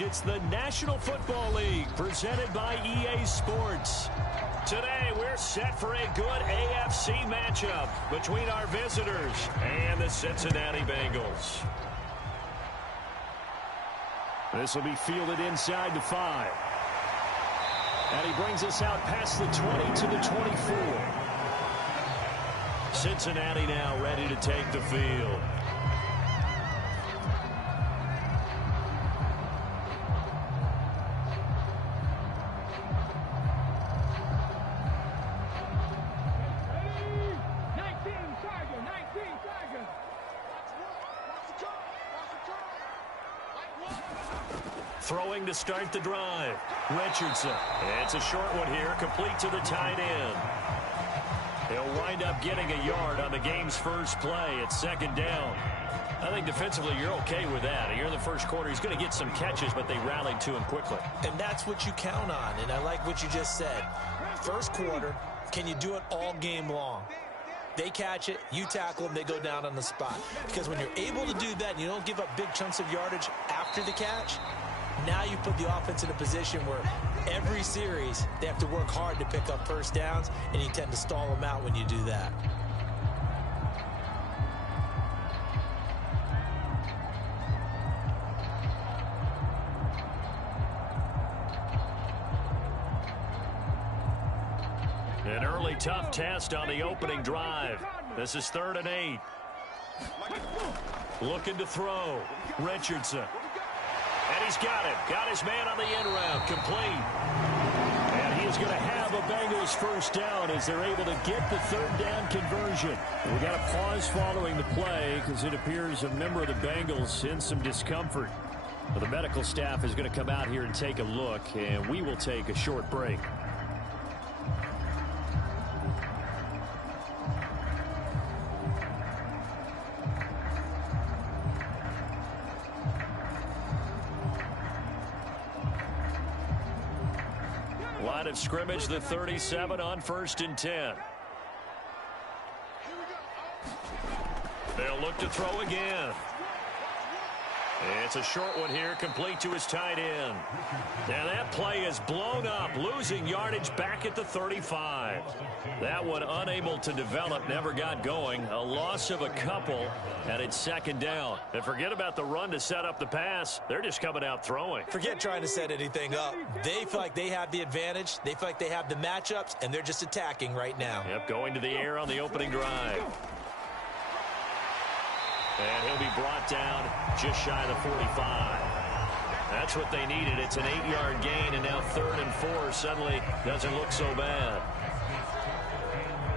It's the National Football League presented by EA Sports. Today, we're set for a good AFC matchup between our visitors and the Cincinnati Bengals. This will be fielded inside the 5. And he brings us out past the 20 to the 24. Cincinnati now ready to take the field. Throwing to start the drive. Richardson. It's a short one here, complete to the tight end. He'll wind up getting a yard on the game's first play. It's second down. I think defensively you're okay with that. Here in the first quarter, he's going to get some catches, but they rallied to him quickly. And that's what you count on, and I like what you just said. First quarter, can you do it all game long? They catch it, you tackle them, they go down on the spot. Because when you're able to do that and you don't give up big chunks of yardage after the catch, now you put the offense in a position where every series they have to work hard to pick up first downs, and you tend to stall them out when you do that. An early tough test on the opening drive. This is 3rd and 8. Looking to throw. Richardson. And he's got it. Got his man on the end route. Complete. And he is going to have a Bengals first down as they're able to get the 3rd down conversion. We got a pause following the play because it appears a member of the Bengals in some discomfort. Well, the medical staff is going to come out here and take a look, and we will take a short break. Line of scrimmage, the 37 on 1st and 10. They'll look to throw again. It's a short one here, complete to his tight end. Now that play is blown up, losing yardage back at the 35. That one unable to develop, never got going. A loss of a couple, and it's 2nd down. And forget about the run to set up the pass. They're just coming out throwing. Forget trying to set anything up. They feel like they have the advantage. They feel like they have the matchups, and they're just attacking right now. Yep, going to the air on the opening drive. And he'll be brought down just shy of the 45. That's what they needed. It's an 8-yard gain, and now 3rd and 4 suddenly doesn't look so bad.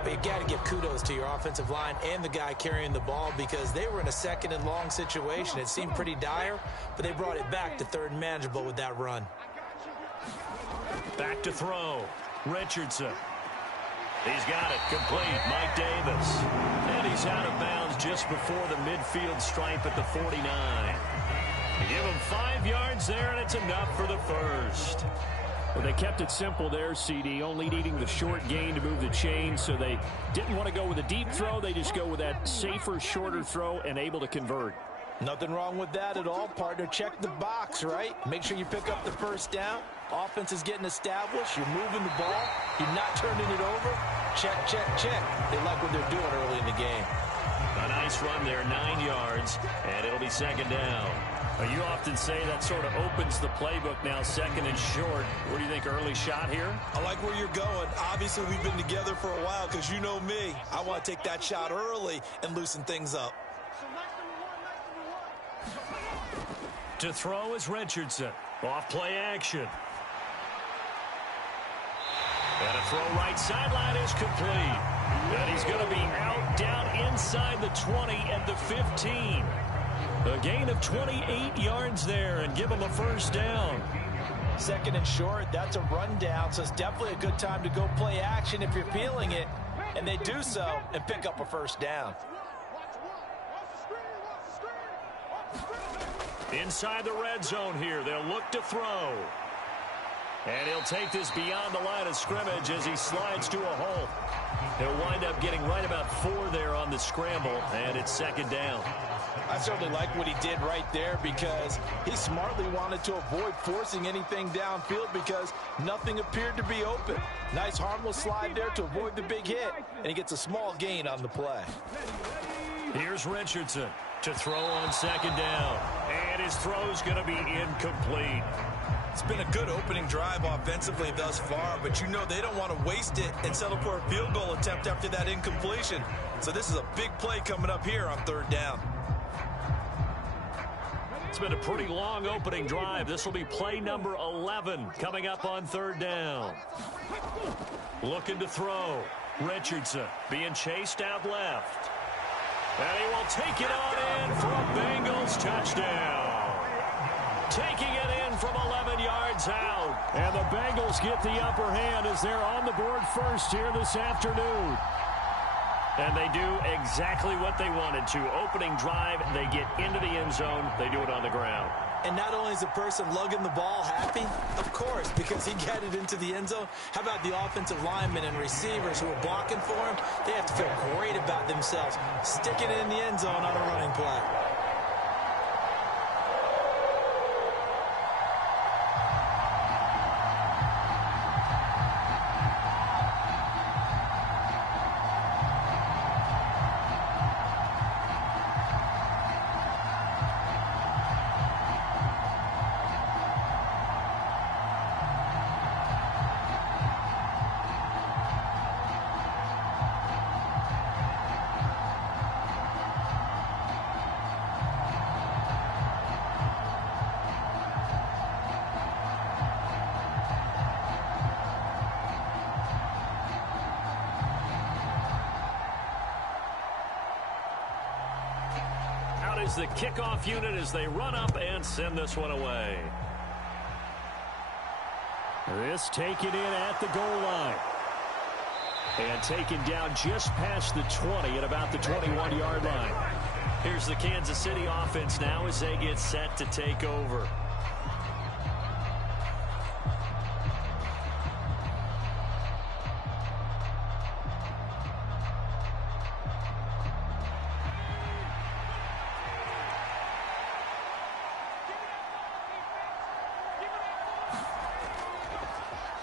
But you got to give kudos to your offensive line and the guy carrying the ball because they were in a 2nd and long situation. It seemed pretty dire, but they brought it back to 3rd and manageable with that run. Back to throw. Richardson. He's got it. Complete. Mike Davis. And he's out of bounds just before the midfield stripe at the 49. Give him 5 yards there, and it's enough for the first. Well, they kept it simple there, CD, only needing the short gain to move the chain, so they didn't want to go with a deep throw. They just go with that safer, shorter throw and able to convert. Nothing wrong with that at all, partner. Check the box, right? Make sure you pick up the first down. Offense is getting established. You're moving the ball. You're not turning it over. Check, check, check. They like what they're doing early in the game. A nice run there, 9 yards, and it'll be 2nd down. You often say that sort of opens the playbook now, 2nd and short. What do you think, early shot here? I like where you're going. Obviously, we've been together for a while because you know me. I want to take that shot early and loosen things up. To throw is Richardson. Off play action. And a throw right sideline is complete. And he's going to be out down inside the 20 at the 15. A gain of 28 yards there and give him a first down. 2nd and short, that's a rundown, so it's definitely a good time to go play action if you're feeling it. And they do so and pick up a first down. Inside the red zone here, they'll look to throw. And he'll take this beyond the line of scrimmage as he slides to a hole. He'll wind up getting right about 4 there on the scramble, and it's 2nd down. I certainly like what he did right there because he smartly wanted to avoid forcing anything downfield because nothing appeared to be open. Nice harmless slide there to avoid the big hit, and he gets a small gain on the play. Here's Richardson to throw on second down. And his throw's going to be incomplete. It's been a good opening drive offensively thus far, but you know they don't want to waste it and settle for a field goal attempt after that incompletion. So this is a big play coming up here on third down. It's been a pretty long opening drive. This will be play number 11 coming up on third down. Looking to throw. Richardson being chased out left. And he will take it on in for a Bengals touchdown. Taking it in from 11 yards out. And the Bengals get the upper hand as they're on the board first here this afternoon. And they do exactly what they wanted to. Opening drive, they get into the end zone. They do it on the ground. And not only is the person lugging the ball happy, of course, because he got it into the end zone. How about the offensive linemen and receivers who are blocking for him? They have to feel great about themselves, sticking it in the end zone on a running play. Is the kickoff unit as they run up and send this one away. This taken in at the goal line. And taken down just past the 20 at about the 21-yard line. Here's the Kansas City offense now as they get set to take over.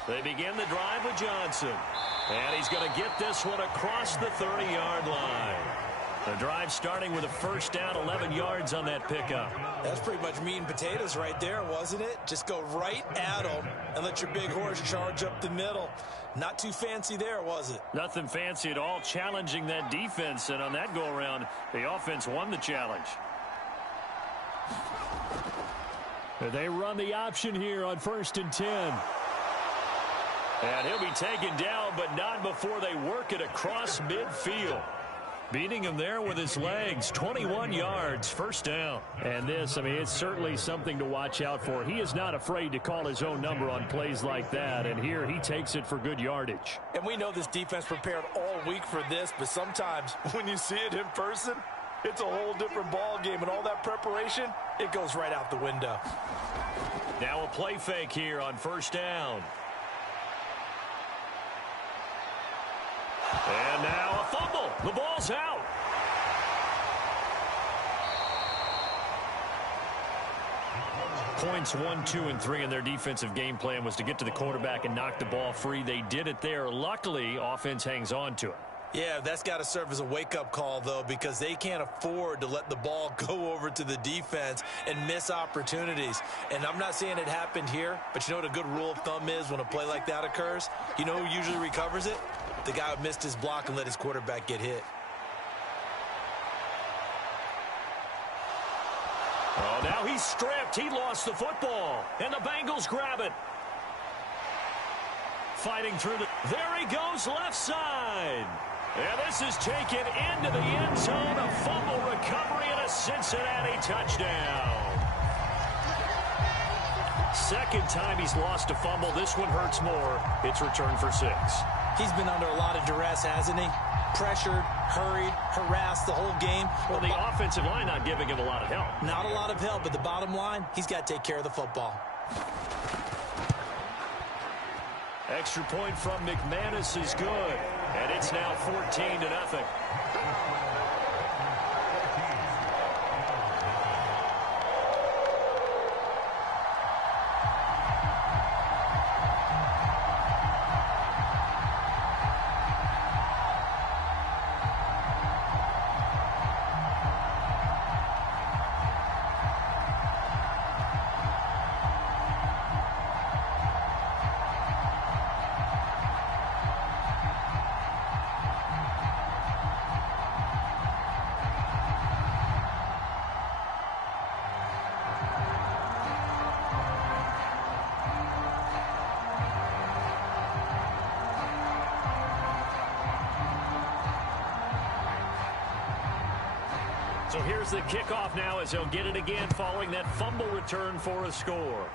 They begin the drive with Johnson. And he's going to get this one across the 30-yard line. The drive starting with a first down, 11 yards on that pickup. That's pretty much meat and potatoes right there, wasn't it? Just go right at them and let your big horse charge up the middle. Not too fancy there, was it? Nothing fancy at all, challenging that defense. And on that go-around, the offense won the challenge. They run the option here on 1st and 10. And he'll be taken down, but not before they work it across midfield. Beating him there with his legs, 21 yards, first down. And this, I mean, it's certainly something to watch out for. He is not afraid to call his own number on plays like that, and here he takes it for good yardage. And we know this defense prepared all week for this, but sometimes when you see it in person, it's a whole different ball game, and all that preparation, it goes right out the window. Now a play fake here on first down. And now a fumble. The ball's out. Points 1, 2, and 3 in their defensive game plan was to get to the quarterback and knock the ball free. They did it there. Luckily, offense hangs on to it. Yeah, that's got to serve as a wake-up call, though, because they can't afford to let the ball go over to the defense and miss opportunities. And I'm not saying it happened here, but you know what a good rule of thumb is when a play like that occurs? You know who usually recovers it? The guy who missed his block and let his quarterback get hit. Oh, now he's stripped. He lost the football. And the Bengals grab it. Fighting through the... There he goes, left side. And this is taken into the end zone. A fumble recovery and a Cincinnati touchdown. Second time he's lost a fumble. This one hurts more. It's returned for 6. He's been under a lot of duress, hasn't he? Pressured, hurried, harassed the whole game. Well, the offensive line not giving him a lot of help. Not a lot of help, but the bottom line, he's got to take care of the football. Extra point from McManus is good. And it's now 14-0. So here's the kickoff now as he'll get it again following that fumble return for a score.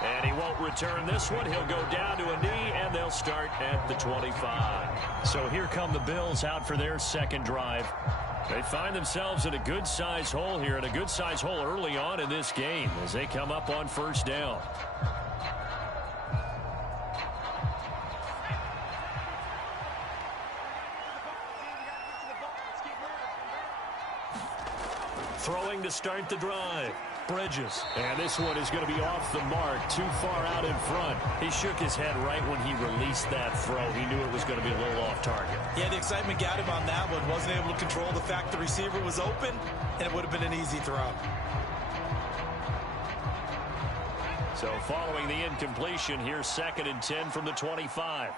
And he won't return this one. He'll go down to a knee, and they'll start at the 25. So here come the Bills out for their second drive. They find themselves in a good-sized hole here, and a good-sized hole early on in this game as they come up on first down. Throwing to start the drive. Bridges. And this one is going to be off the mark, too far out in front. He shook his head right when he released that throw. He knew it was going to be a little off target. Yeah, the excitement got him on that one. Wasn't able to control the fact the receiver was open, and it would have been an easy throw. So following the incompletion, here's 2nd and 10 from the 25.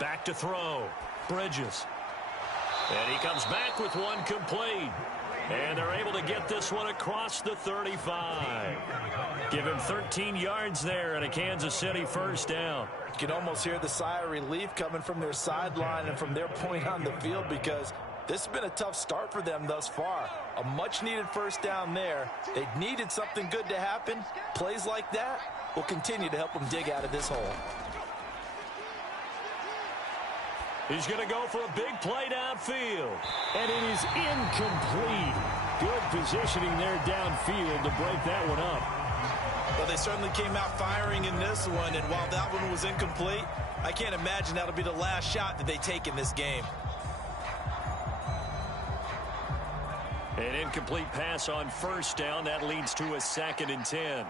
Back to throw. Bridges. And he comes back with one complete. And they're able to get this one across the 35. Give him 13 yards there and a Kansas City first down. You can almost hear the sigh of relief coming from their sideline and from their point on the field, because this has been a tough start for them thus far. A much-needed first down there. They needed something good to happen. Plays like that will continue to help them dig out of this hole. He's going to go for a big play downfield. And it is incomplete. Good positioning there downfield to break that one up. Well, they certainly came out firing in this one, and while that one was incomplete, I can't imagine that'll be the last shot that they take in this game. An incomplete pass on first down. That leads to a 2nd and 10.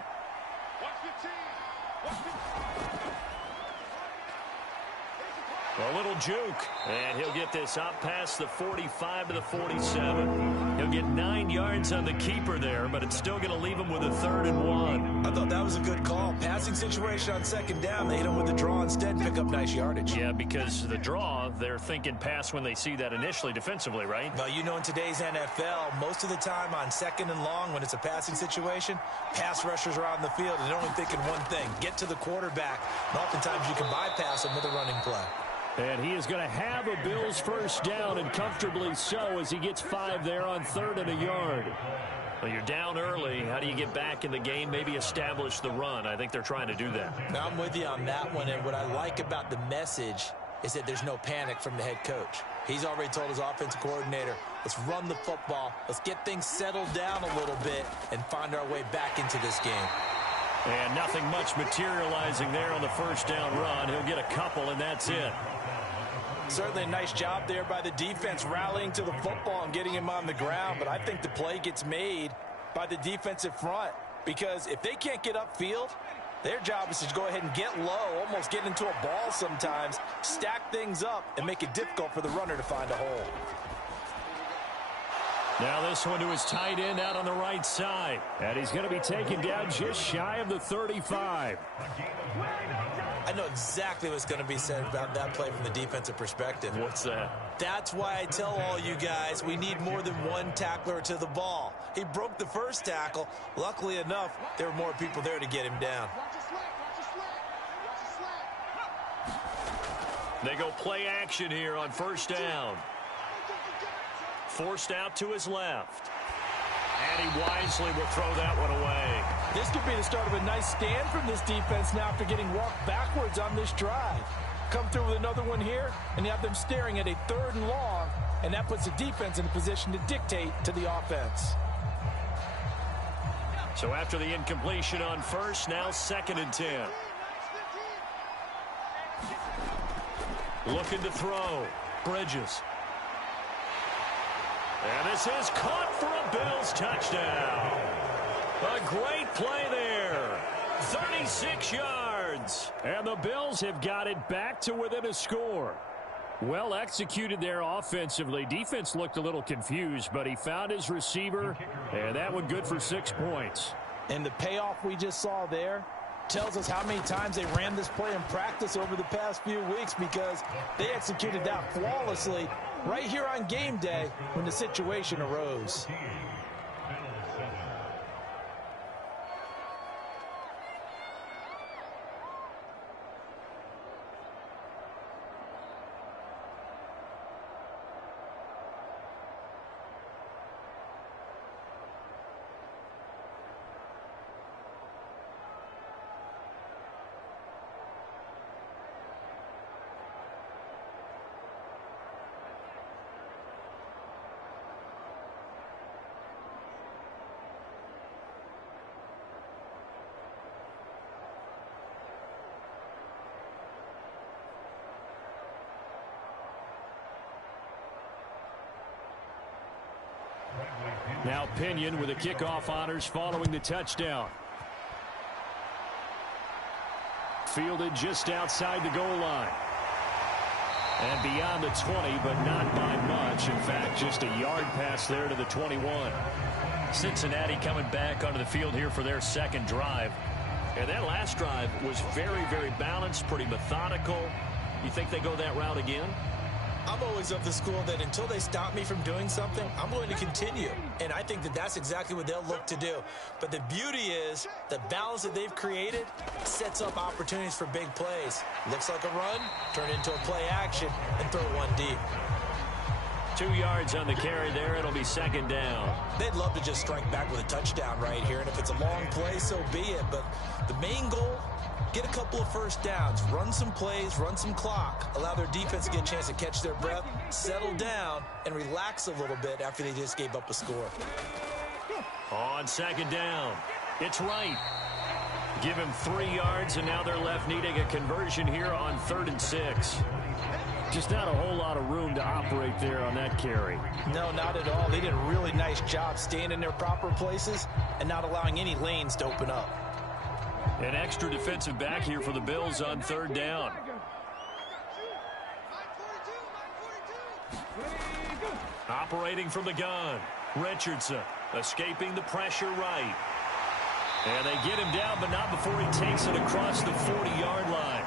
A little juke, and he'll get this up past the 45 to the 47. He'll get 9 yards on the keeper there, but it's still going to leave him with a 3rd and 1. I thought that was a good call. Passing situation on 2nd down. They hit him with the draw instead, pick up nice yardage. Yeah, because the draw, they're thinking pass when they see that initially defensively, right? Well, you know, in today's NFL, most of the time on 2nd and long, when it's a passing situation, pass rushers are on the field, and they're only thinking one thing: get to the quarterback. And oftentimes you can bypass them with a running play. And he is going to have a Bills first down, and comfortably so, as he gets 5 there on 3rd and a yard. Well, you're down early. How do you get back in the game? Maybe establish the run. I think they're trying to do that. Now, I'm with you on that one, and what I like about the message is that there's no panic from the head coach. He's already told his offensive coordinator, let's run the football, let's get things settled down a little bit, and find our way back into this game. And nothing much materializing there on the first down run. He'll get a couple, and that's it. Certainly a nice job there by the defense rallying to the football and getting him on the ground, but I think the play gets made by the defensive front, because if they can't get upfield, their job is to go ahead and get low, almost get into a ball sometimes, stack things up, and make it difficult for the runner to find a hole. Now this one to his tight end out on the right side. And he's going to be taken down just shy of the 35. I know exactly what's going to be said about that play from the defensive perspective. What's that? That's why I tell all you guys we need more than one tackler to the ball. He broke the first tackle. Luckily enough, there were more people there to get him down. They go play action here on first down. Forced out to his left. And he wisely will throw that one away. This could be the start of a nice stand from this defense now after getting walked backwards on this drive. Come through with another one here, and you have them staring at a 3rd and long, and that puts the defense in a position to dictate to the offense. So after the incompletion on first, now 2nd and 10. Looking to throw. Bridges. And this is caught for a Bills touchdown. A great play there. 36 yards. And the Bills have got it back to within a score. Well executed there offensively. Defense looked a little confused, but he found his receiver, and that one good for 6 points. And the payoff we just saw there tells us how many times they ran this play in practice over the past few weeks, because they executed that flawlessly right here on game day when the situation arose. Now Pinion with the kickoff honors following the touchdown. Fielded just outside the goal line. And beyond the 20, but not by much. In fact, just a yard pass there to the 21. Cincinnati coming back onto the field here for their second drive. And that last drive was very, very balanced, pretty methodical. You think they go that route again? I'm always of the school that until they stop me from doing something, I'm going to continue. And I think that that's exactly what they'll look to do. But the beauty is the balance that they've created sets up opportunities for big plays. Looks like a run, turn it into a play action, and throw one deep. 2 yards on the carry there. It'll be second down. They'd love to just strike back with a touchdown right here. And if it's a long play, so be it. But the main goal, get a couple of first downs, run some plays, run some clock, allow their defense to get a chance to catch their breath, settle down, and relax a little bit after they just gave up a score. On second down, it's Wright. Give him 3 yards, and now they're left needing a conversion here on 3rd and 6. Just not a whole lot of room to operate there on that carry. No, not at all. They did a really nice job staying in their proper places and not allowing any lanes to open up. An extra defensive back here for the Bills on 3rd down. Operating from the gun, Richardson escaping the pressure right. And they get him down, but not before he takes it across the 40-yard line.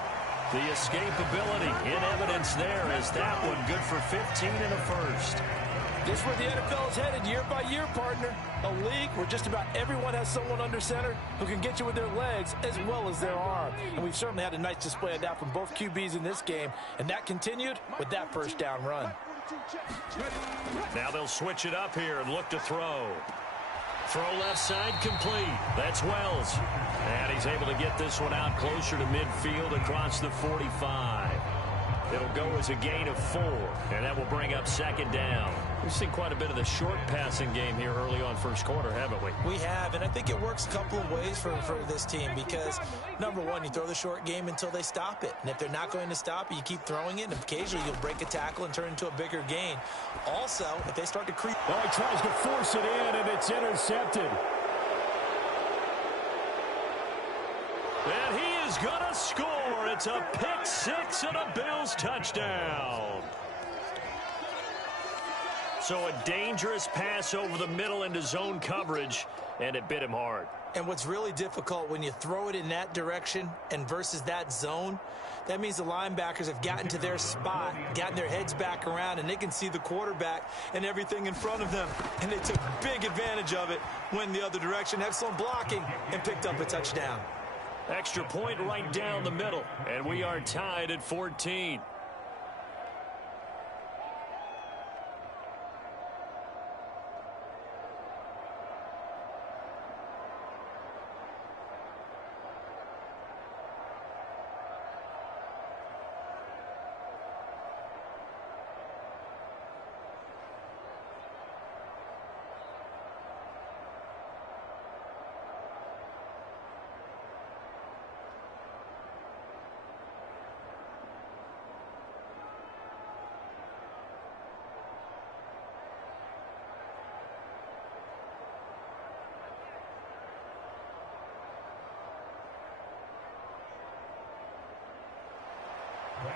The escapability in evidence there as that one good for 15 and a first. This is where the NFL is headed year by year, partner. A league where just about everyone has someone under center who can get you with their legs as well as their arm. And we've certainly had a nice display of that from both QBs in this game. And that continued with that first down run. Now they'll switch it up here and look to throw. Throw left side complete. That's Wells. And he's able to get this one out closer to midfield across the 45. It'll go as a gain of 4, and that will bring up second down. We've seen quite a bit of the short passing game here early on first quarter, haven't we? We have, and I think it works a couple of ways for this team because, number one, you throw the short game until they stop it. And if they're not going to stop it, you keep throwing it, and occasionally you'll break a tackle and turn it into a bigger gain. Also, if they start to creep... Oh, he tries to force it in, and it's intercepted. And he is going to score. It's a pick six and a Bills touchdown. So a dangerous pass over the middle into zone coverage, and it bit him hard. And what's really difficult when you throw it in that direction and versus that zone, that means the linebackers have gotten to their spot, gotten their heads back around, and they can see the quarterback and everything in front of them. And they took big advantage of it, went the other direction, excellent blocking, and picked up a touchdown. Extra point right down the middle, and we are tied at 14.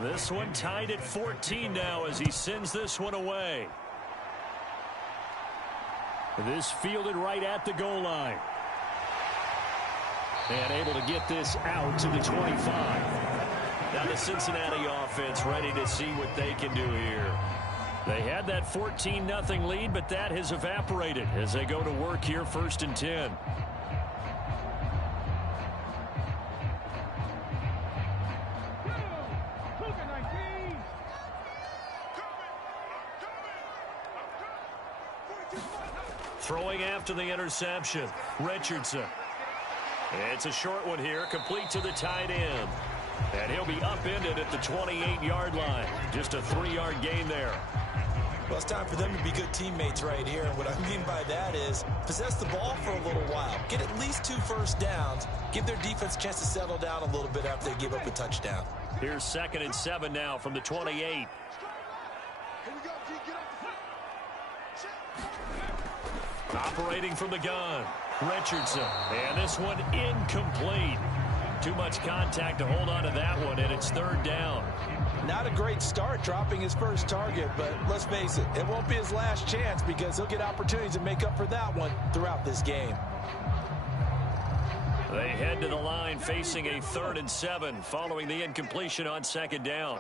This one tied at 14 now as he sends this one away. This fielded right at the goal line. And able to get this out to the 25. Now the Cincinnati offense ready to see what they can do here. They had that 14-0 lead, but that has evaporated as they go to work here 1st and 10. Throwing after the interception, Richardson. It's a short one here, complete to the tight end. And he'll be upended at the 28-yard line. Just a 3-yard gain there. Well, it's time for them to be good teammates right here. And what I mean by that is possess the ball for a little while. Get at least 2 first downs. Give their defense a chance to settle down a little bit after they give up a touchdown. Here's 2nd and 7 now from the 28. Operating from the gun, Richardson. And this one incomplete. Too much contact to hold on to that one, and it's third down. Not a great start dropping his first target, but let's face it, it won't be his last chance because he'll get opportunities to make up for that one throughout this game. They head to the line facing a 3rd and 7 following the incompletion on second down.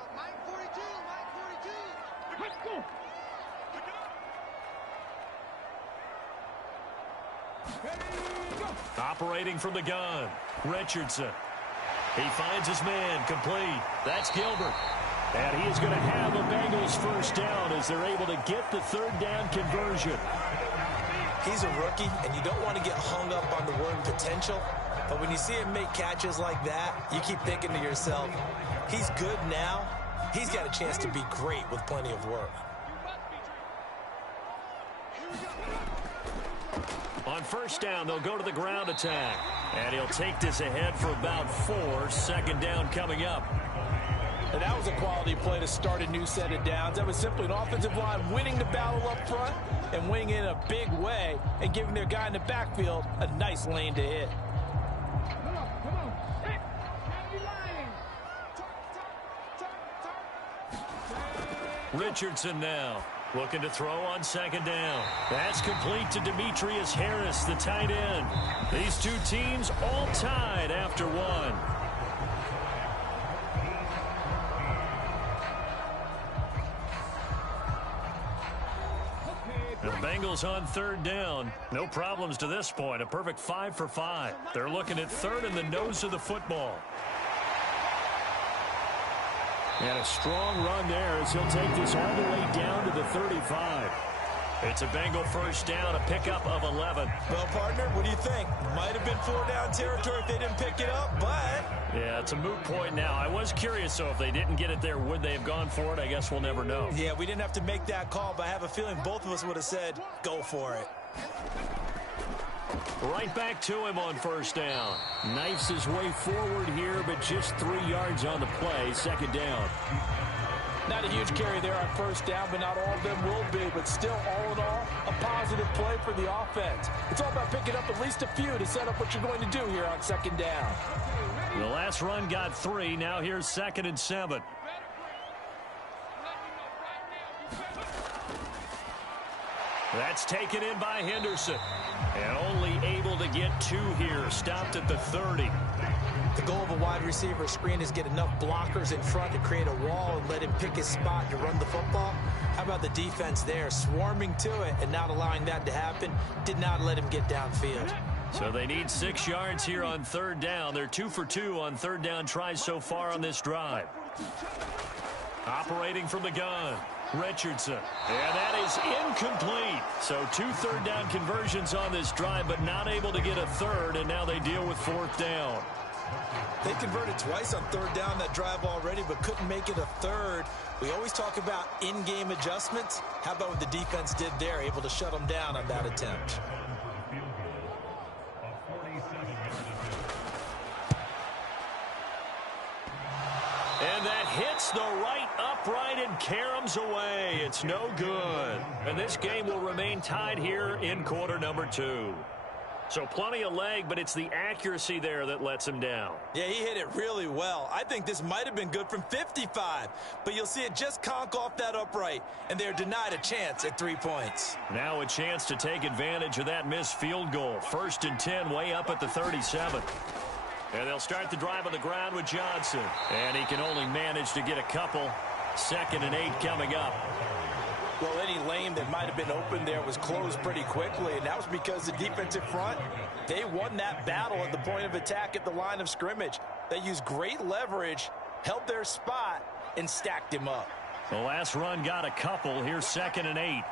Operating from the gun, Richardson. He finds his man, complete. That's Gilbert. And he is going to have the Bengals first down as they're able to get the 3rd down conversion. He's a rookie, and you don't want to get hung up on the word potential. But when you see him make catches like that, you keep thinking to yourself, he's good now. He's got a chance to be great with plenty of work. On first down, they'll go to the ground attack. And he'll take this ahead for about 4. Second down coming up. And that was a quality play to start a new set of downs. That was simply an offensive line winning the battle up front and winning in a big way and giving their guy in the backfield a nice lane to hit. Richardson now looking to throw on second down. That's complete to Demetrius Harris, the tight end. These two teams all tied after one. The Bengals on third down. No problems to this point. A perfect 5 for 5. They're looking at third in the nose of the football. And a strong run there as he'll take this all the way down to the 35. It's a Bengal first down, a pickup of 11. Well, partner, what do you think? Might have been 4-down territory if they didn't pick it up, but... Yeah, it's a moot point now. I was curious, so if they didn't get it there, would they have gone for it? I guess we'll never know. Yeah, we didn't have to make that call, but I have a feeling both of us would have said, go for it. Right back to him on first down. Knifes his way forward here, but just 3 yards on the play. Second down. Not a huge carry there on first down, but not all of them will be. But still, all in all, a positive play for the offense. It's all about picking up at least a few to set up what you're going to do here on second down. The last run got 3. Now here's 2nd and 7. That's taken in by Henderson. And only able to get 2 here. Stopped at the 30. The goal of a wide receiver screen is get enough blockers in front to create a wall and let him pick his spot to run the football. How about the defense there, swarming to it and not allowing that to happen? Did not let him get downfield. So they need 6 yards here on third down. They're 2 for 2 on third down tries so far on this drive. Operating from the gun, Richardson. And that is incomplete. So 2 third down conversions on this drive, but not able to get a third, and now they deal with 4th down. They converted twice on third down that drive already, but couldn't make it a third. We always talk about in-game adjustments. How about what the defense did there, able to shut them down on that attempt? And that hits the right upright and caroms away. It's no good. And this game will remain tied here in quarter number 2. So plenty of leg, but it's the accuracy there that lets him down. Yeah, he hit it really well. I think this might have been good from 55, but you'll see it just conk off that upright, and they're denied a chance at 3 points. Now a chance to take advantage of that missed field goal. 1st and 10, way up at the 37. And they'll start the drive on the ground with Johnson. And he can only manage to get a couple. 2nd and 8 coming up. Well, any lane that might have been open there was closed pretty quickly, and that was because the defensive front, they won that battle at the point of attack at the line of scrimmage. They used great leverage, held their spot, and stacked him up. The last run got a couple. Here's 2nd and 8.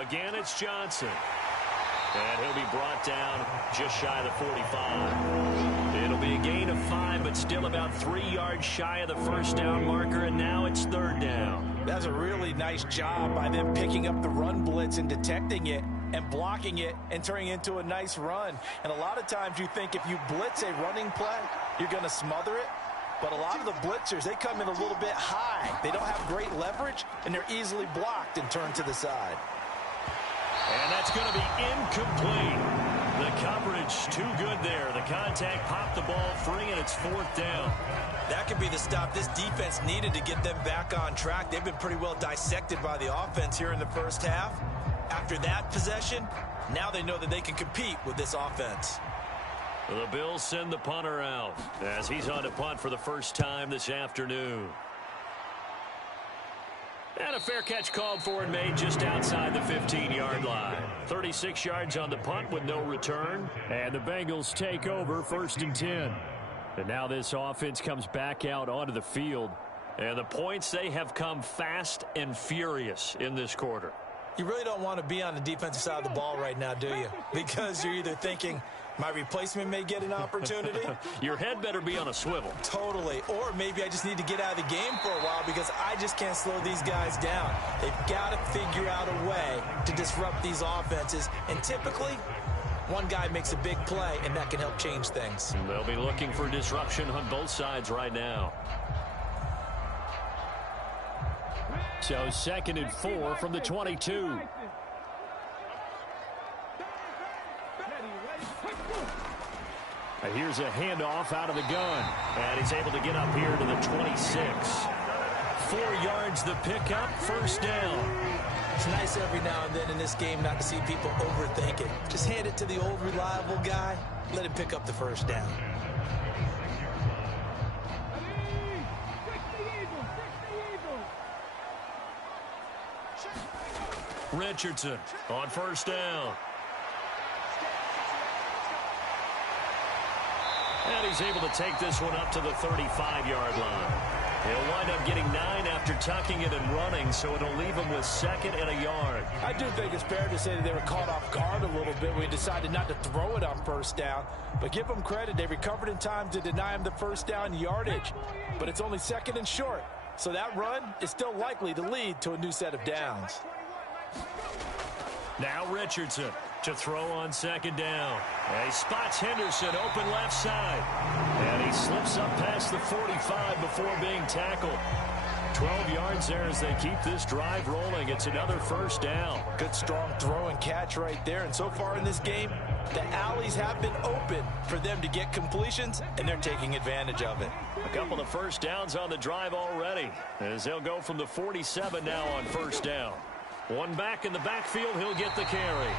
Again, it's Johnson. And he'll be brought down just shy of the 45. It'll be a gain of 5, but still about 3 yards shy of the first down marker, and now it's 3rd down. That's a really nice job by them picking up the run blitz and detecting it and blocking it and turning it into a nice run. And a lot of times you think if you blitz a running play, you're going to smother it. But a lot of the blitzers, they come in a little bit high. They don't have great leverage, and they're easily blocked and turned to the side. And that's going to be incomplete. The coverage too good there. The contact popped the ball free, and it's 4th down. That could be the stop this defense needed to get them back on track. They've been pretty well dissected by the offense here in the first half. After that possession, now they know that they can compete with this offense. The Bills send the punter out as he's on to punt for the first time this afternoon. And a fair catch called for and made just outside the 15-yard line. 36 yards on the punt with no return. And the Bengals take over 1st and 10. And now this offense comes back out onto the field. And the points, they have come fast and furious in this quarter. You really don't want to be on the defensive side of the ball right now, do you? Because you're either thinking, my replacement may get an opportunity. Your head better be on a swivel. Totally. Or maybe I just need to get out of the game for a while because I just can't slow these guys down. They've got to figure out a way to disrupt these offenses. And typically, one guy makes a big play, and that can help change things. They'll be looking for disruption on both sides right now. So 2nd and 4 from the 22. Here's a handoff out of the gun. And he's able to get up here to the 26. 4 yards the pickup, 1st down. It's nice every now and then in this game not to see people overthink it. Just hand it to the old reliable guy. Let him pick up the 1st down. Richardson on 1st down. And he's able to take this one up to the 35-yard line. He'll wind up getting 9 after tucking it and running, so it'll leave him with 2nd and a yard. I do think it's fair to say that they were caught off guard a little bit when he decided not to throw it on 1st down. But give them credit. They recovered in time to deny him the 1st down yardage. But it's only 2nd and short. So that run is still likely to lead to a new set of downs. Now Richardson to throw on 2nd down. And he spots Henderson open left side. And he slips up past the 45 before being tackled. 12 yards there as they keep this drive rolling. It's another 1st down. Good strong throw and catch right there. And so far in this game, the alleys have been open for them to get completions, and they're taking advantage of it. A couple of 1st downs on the drive already as they'll go from the 47 now on 1st down. One back in the backfield, he'll get the carry.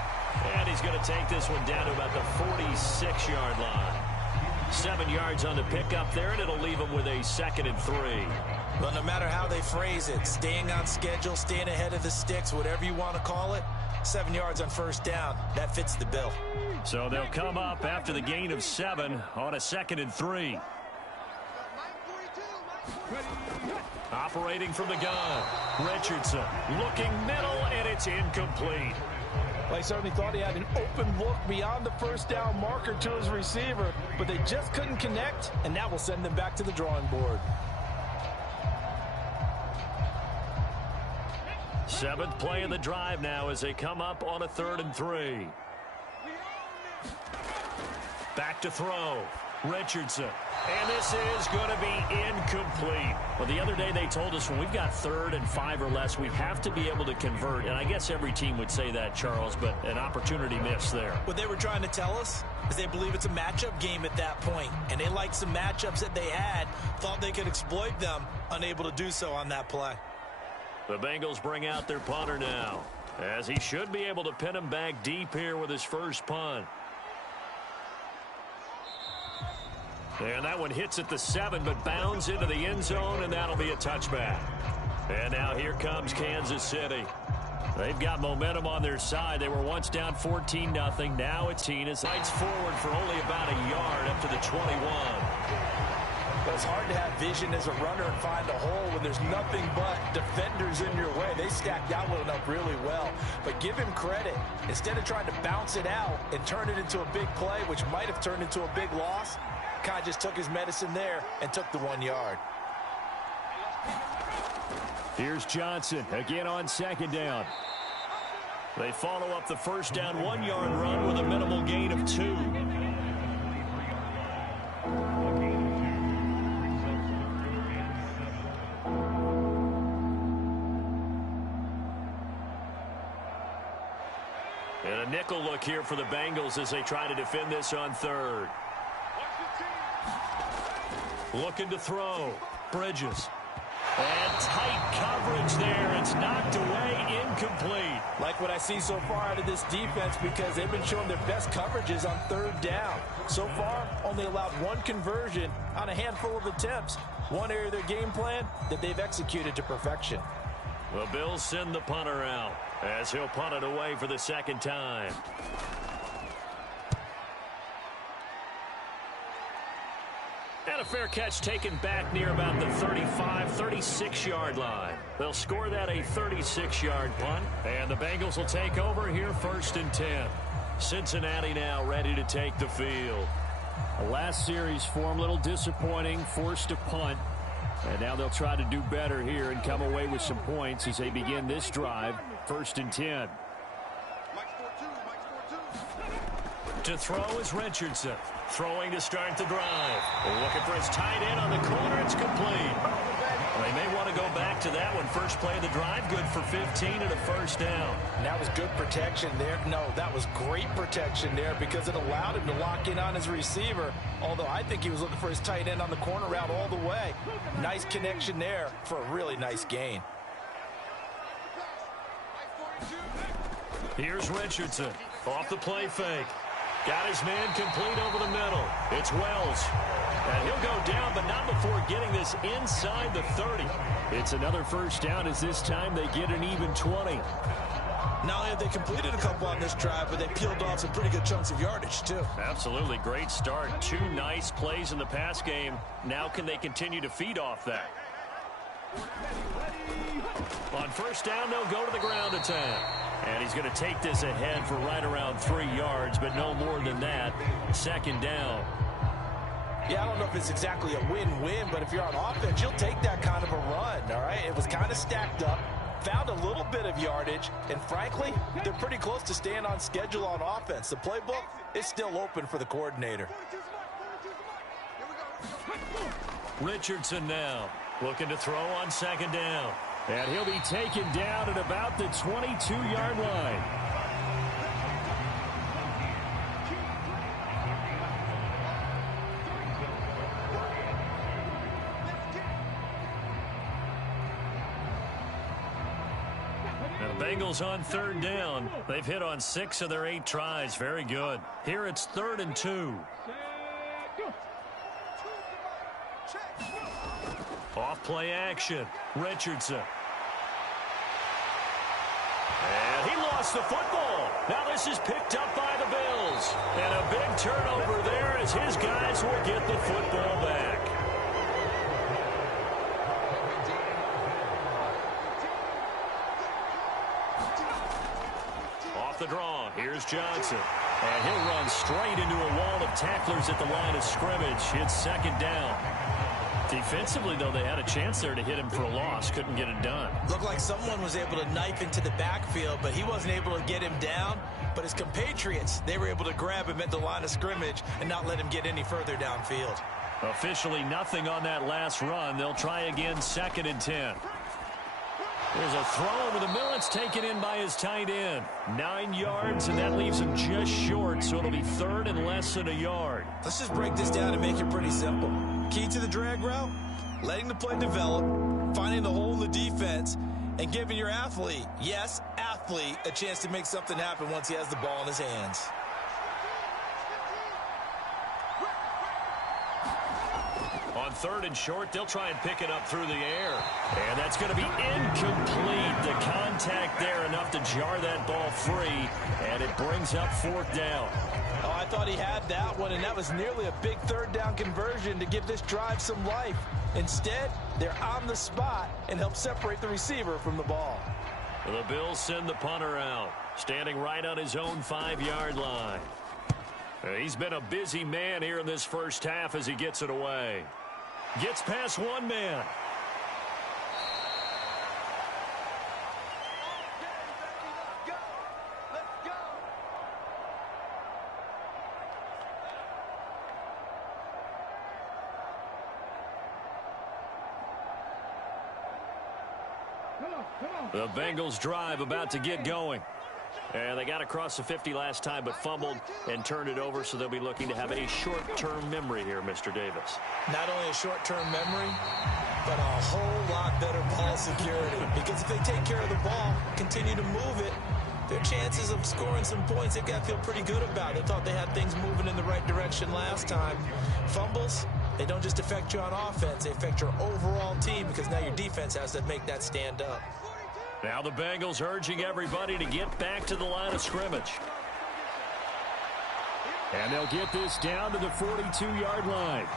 And he's going to take this one down to about the 46-yard line. 7 yards on the pickup there, and it'll leave him with a 2nd and 3. Well, no matter how they phrase it, staying on schedule, staying ahead of the sticks, whatever you want to call it, 7 yards on 1st down, that fits the bill. So they'll come up after the gain of 7 on a 2nd and 3. Operating from the gun, Richardson looking middle, and it's incomplete. Well, he certainly thought he had an open look beyond the 1st down marker to his receiver, but they just couldn't connect, and that will send them back to the drawing board. 7th play of the drive now as they come up on a 3rd and 3. Back to throw, Richardson. And this is going to be incomplete. Well, the other day they told us when we've got 3rd and 5 or less, we have to be able to convert. And I guess every team would say that, Charles, but an opportunity missed there. What they were trying to tell us is they believe it's a matchup game at that point. And they liked some matchups that they had, thought they could exploit them, unable to do so on that play. The Bengals bring out their punter now, as he should be able to pin him back deep here with his first punt. And that one hits at the 7, but bounds into the end zone, and that'll be a touchback. And now here comes Kansas City. They've got momentum on their side. They were once down 14-0. Now it's Ncaa fights forward for only about a yard up to the 21. But it's hard to have vision as a runner and find a hole when there's nothing but defenders in your way. They stacked that one up really well. But give him credit. Instead of trying to bounce it out and turn it into a big play, which might have turned into a big loss, Ncaa just took his medicine there and took the 1 yard. Here's Johnson again on 2nd down. They follow up the 1st down 1-yard run with a minimal gain of 2. And a nickel look here for the Bengals as they try to defend this on third. Looking to throw. Bridges. And tight coverage there. It's knocked away, incomplete. Like what I see so far out of this defense because they've been showing their best coverages on third down. So far, only allowed one conversion on a handful of attempts. One area of their game plan that they've executed to perfection. The Bills send the punter out as he'll punt it away for the second time. And a fair catch taken back near about the 35, 36-yard line. They'll score that a 36-yard punt. And the Bengals will take over here 1st and 10. Cincinnati now ready to take the field. The last series for him, a little disappointing, forced to punt. And now they'll try to do better here and come away with some points as they begin this drive, 1st and 10. To throw is Richardson. Throwing to start the drive. Looking for his tight end on the corner. It's complete. They may want to go back to that one. First play of the drive, good for 15 and a first down. And that was good protection there. No, that was great protection there because it allowed him to lock in on his receiver. Although I think he was looking for his tight end on the corner route all the way. Nice connection there for a really nice gain. Here's Richardson. Off the play fake. Got his man complete over the middle. It's Wells. And he'll go down, but not before getting this inside the 30. It's another first down as this time they get an even 20. Not only have they completed a couple on this drive, but they peeled off some pretty good chunks of yardage, too. Absolutely great start. 2 nice plays in the pass game. Now can they continue to feed off that? On first down, they'll go to the ground attack. And he's going to take this ahead for right around 3 yards, but no more than that. 2nd down. Yeah, I don't know if it's exactly a win-win, but if you're on offense, you'll take that kind of a run, all right? It was kind of stacked up, found a little bit of yardage, and frankly, they're pretty close to staying on schedule on offense. The playbook is still open for the coordinator. Richardson now looking to throw on 2nd down. And he'll be taken down at about the 22-yard line. The Bengals on 3rd down. They've hit on 6 of their 8 tries. Very good. Here it's 3rd and 2. Off play action. Richardson. And he lost the football. Now this is picked up by the Bills. And a big turnover there as his guys will get the football back. Off the draw, here's Johnson. And he'll run straight into a wall of tacklers at the line of scrimmage. It's 2nd down. Defensively, though, they had a chance there to hit him for a loss. Couldn't get it done. Looked like someone was able to knife into the backfield, but he wasn't able to get him down. But his compatriots, they were able to grab him at the line of scrimmage and not let him get any further downfield. Officially nothing on that last run. They'll try again, 2nd and 10. There's a throw over the middle. It's taken in by his tight end. 9 yards, and that leaves him just short, so it'll be 3rd and less than a yard. Let's just break this down and make it pretty simple. Key to the drag route, letting the play develop, finding the hole in the defense, and giving your athlete, yes, athlete, a chance to make something happen once he has the ball in his hands. On 3rd and short, they'll try and pick it up through the air. And that's going to be incomplete. The contact there enough to jar that ball free. And it brings up 4th down. Oh, I thought he had that one, and that was nearly a big 3rd down conversion to give this drive some life. Instead, they're on the spot and help separate the receiver from the ball. The Bills send the punter out, standing right on his own 5-yard line. He's been a busy man here in this first half as he gets it away. Gets past one man. The Bengals drive about to get going. And they got across the 50 last time but fumbled and turned it over, so they'll be looking to have a short-term memory here, Mr. Davis. Not only a short-term memory, but a whole lot better ball security. Because if they take care of the ball, continue to move it, their chances of scoring some points, they've got to feel pretty good about. They thought they had things moving in the right direction last time. Fumbles, they don't just affect you on offense, they affect your overall team because now your defense has to make that stand up. Now the Bengals urging everybody to get back to the line of scrimmage. And they'll get this down to the 42-yard line.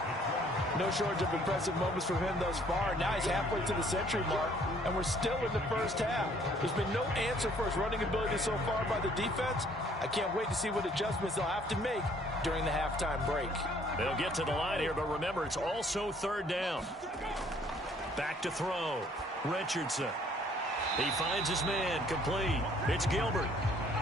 No shortage of impressive moments from him thus far. Now he's halfway to the century mark, and we're still in the first half. There's been no answer for his running ability so far by the defense. I can't wait to see what adjustments they'll have to make during the halftime break. They'll get to the line here, but remember, it's also third down. Back to throw. Richardson. He finds his man, complete. It's Gilbert.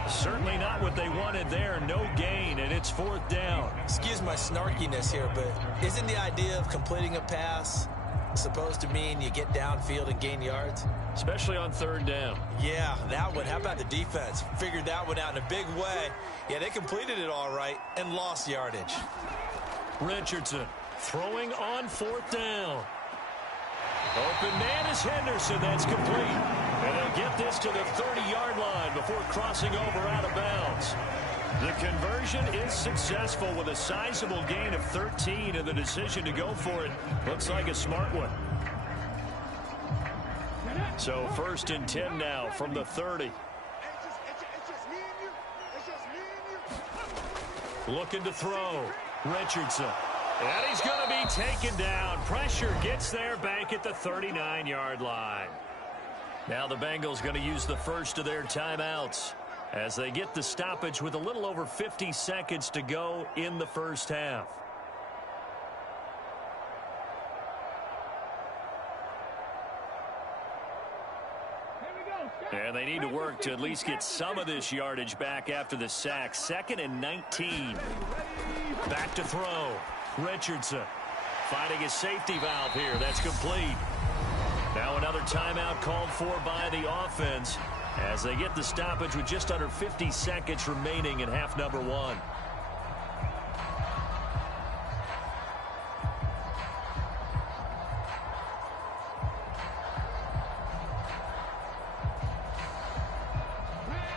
Certainly not what they wanted there. No gain, and it's fourth down. Excuse my snarkiness here, but isn't the idea of completing a pass supposed to mean you get downfield and gain yards? Especially on third down. Yeah, that one. How about the defense? Figured that one out in a big way. Yeah, they completed it all right and lost yardage. Richardson throwing on fourth down. Open man is Henderson. That's complete. And they'll get this to the 30-yard line before crossing over out of bounds. The conversion is successful with a sizable gain of 13, and the decision to go for it looks like a smart one. So first and 10 now from the 30. Looking to throw. Richardson. And he's going to be taken down. Pressure gets there back at the 39-yard line. Now the Bengals going to use the first of their timeouts as they get the stoppage with a little over 50 seconds to go in the first half. And they need to work to at least get some of this yardage back after the sack. 2nd and 19. Back to throw. Richardson finding his safety valve here. That's complete. Now another timeout called for by the offense as they get the stoppage with just under 50 seconds remaining in half number one.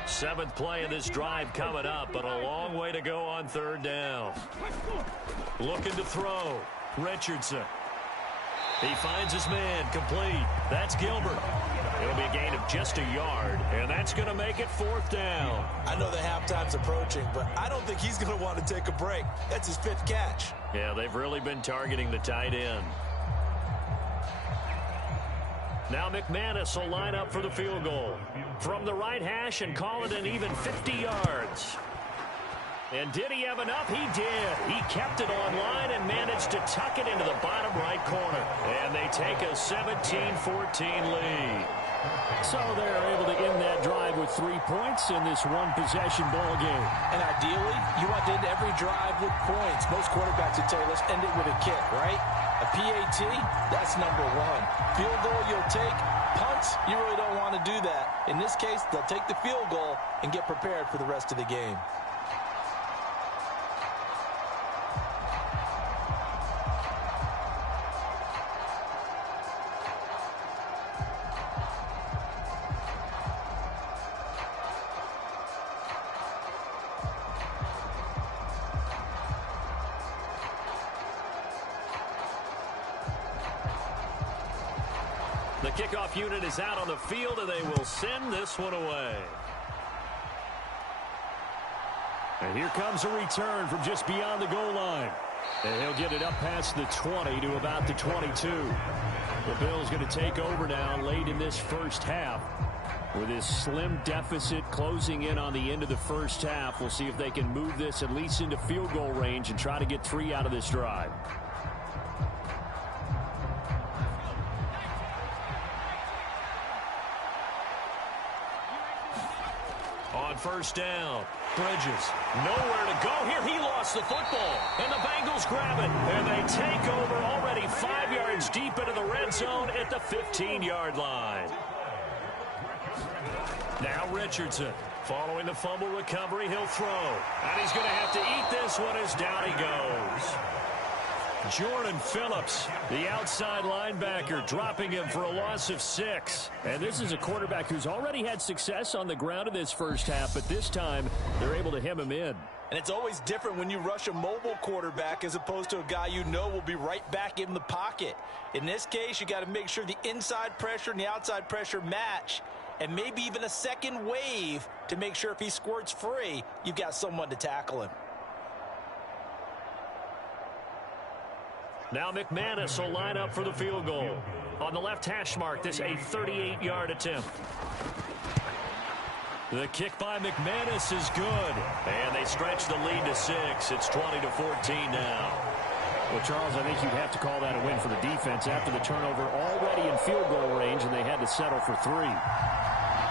Seventh play of this drive coming up, but a long way to go on third down. Looking to throw. Richardson. He finds his man, complete. That's Gilbert. It'll be a gain of just a yard, and that's going to make it fourth down. I know the halftime's approaching, but I don't think he's going to want to take a break. That's his 5th catch. Yeah, they've really been targeting the tight end. Now McManus will line up for the field goal. From the right hash and call it an even 50 yards. And did he have enough? He did. He kept it on line and managed to tuck it into the bottom right corner. And they take a 17-14 lead. So they're able to end that drive with 3 points in this one-possession ball game. And ideally, you want to end every drive with points. Most quarterbacks would say, let's end it with a kick, right? A PAT, that's number one. Field goal you'll take. Punts, you really don't want to do that. In this case, they'll take the field goal and get prepared for the rest of the game. The kickoff unit is out on the field, and they will send this one away. And here comes a return from just beyond the goal line. And he'll get it up past the 20 to about the 22. The Bills going to take over now late in this first half. With this slim deficit closing in on the end of the first half, we'll see if they can move this at least into field goal range and try to get 3 out of this drive. On first down, Bridges, nowhere to go here. He lost the football, and the Bengals grab it, and they take over already 5 yards deep into the red zone at the 15-yard line. Now Richardson. Following the fumble recovery, he'll throw. And he's going to have to eat this one as down he goes. Jordan Phillips, the outside linebacker, dropping him for a loss of 6. And this is a quarterback who's already had success on the ground in this first half, but this time they're able to hem him in. And it's always different when you rush a mobile quarterback as opposed to a guy you know will be right back in the pocket. In this case, you got to make sure the inside pressure and the outside pressure match, and maybe even a second wave to make sure if he squirts free, you've got someone to tackle him. Now McManus will line up for the field goal. On the left hash mark, this a 38-yard attempt. The kick by McManus is good. And they stretch the lead to 6. It's 20-14 now. Well, Charles, I think you'd have to call that a win for the defense after the turnover already in field goal range, and they had to settle for 3.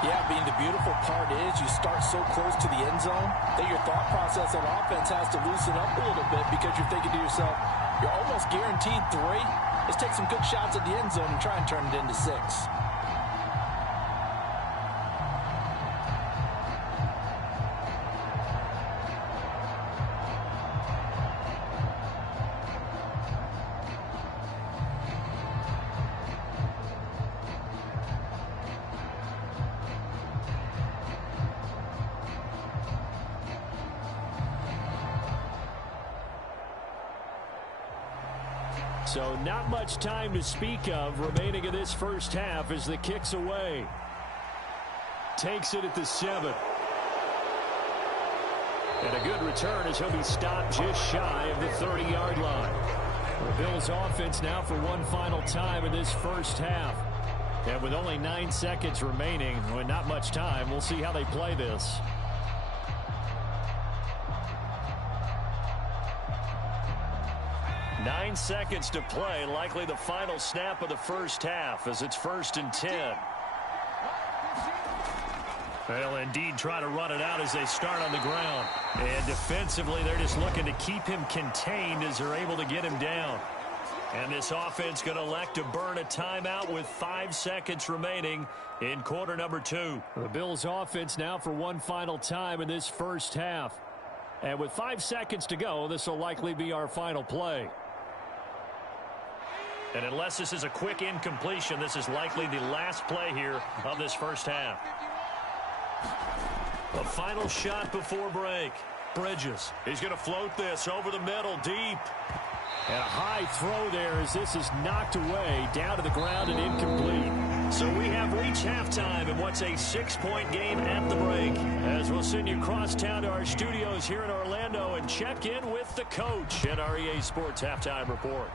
Yeah, being the beautiful part is you start so close to the end zone that your thought process on offense has to loosen up a little bit because you're thinking to yourself, you're almost guaranteed 3. Let's take some good shots at the end zone and try and turn it into 6. So not much time to speak of remaining in this first half as the kick's away. Takes it at the 7. And a good return as he'll be stopped just shy of the 30-yard line. The Bills offense now for one final time in this first half. And with only 9 seconds remaining, with not much time, we'll see how they play this. Nine seconds to play, likely the final snap of the first half as it's 1st and 10. They'll indeed try to run it out as they start on the ground. And defensively, they're just looking to keep him contained as they're able to get him down. And this offense going to elect to burn a timeout with 5 seconds remaining in quarter number 2. The Bills offense now for one final time in this first half. And with 5 seconds to go, this will likely be our final play. And unless this is a quick incompletion, this is likely the last play here of this first half. A final shot before break. Bridges. He's going to float this over the middle, deep. And a high throw there as this is knocked away, down to the ground and incomplete. So we have reached halftime in what's a 6-point game at the break. As we'll send you across town to our studios here in Orlando and check in with the coach at our EA Sports Halftime Report.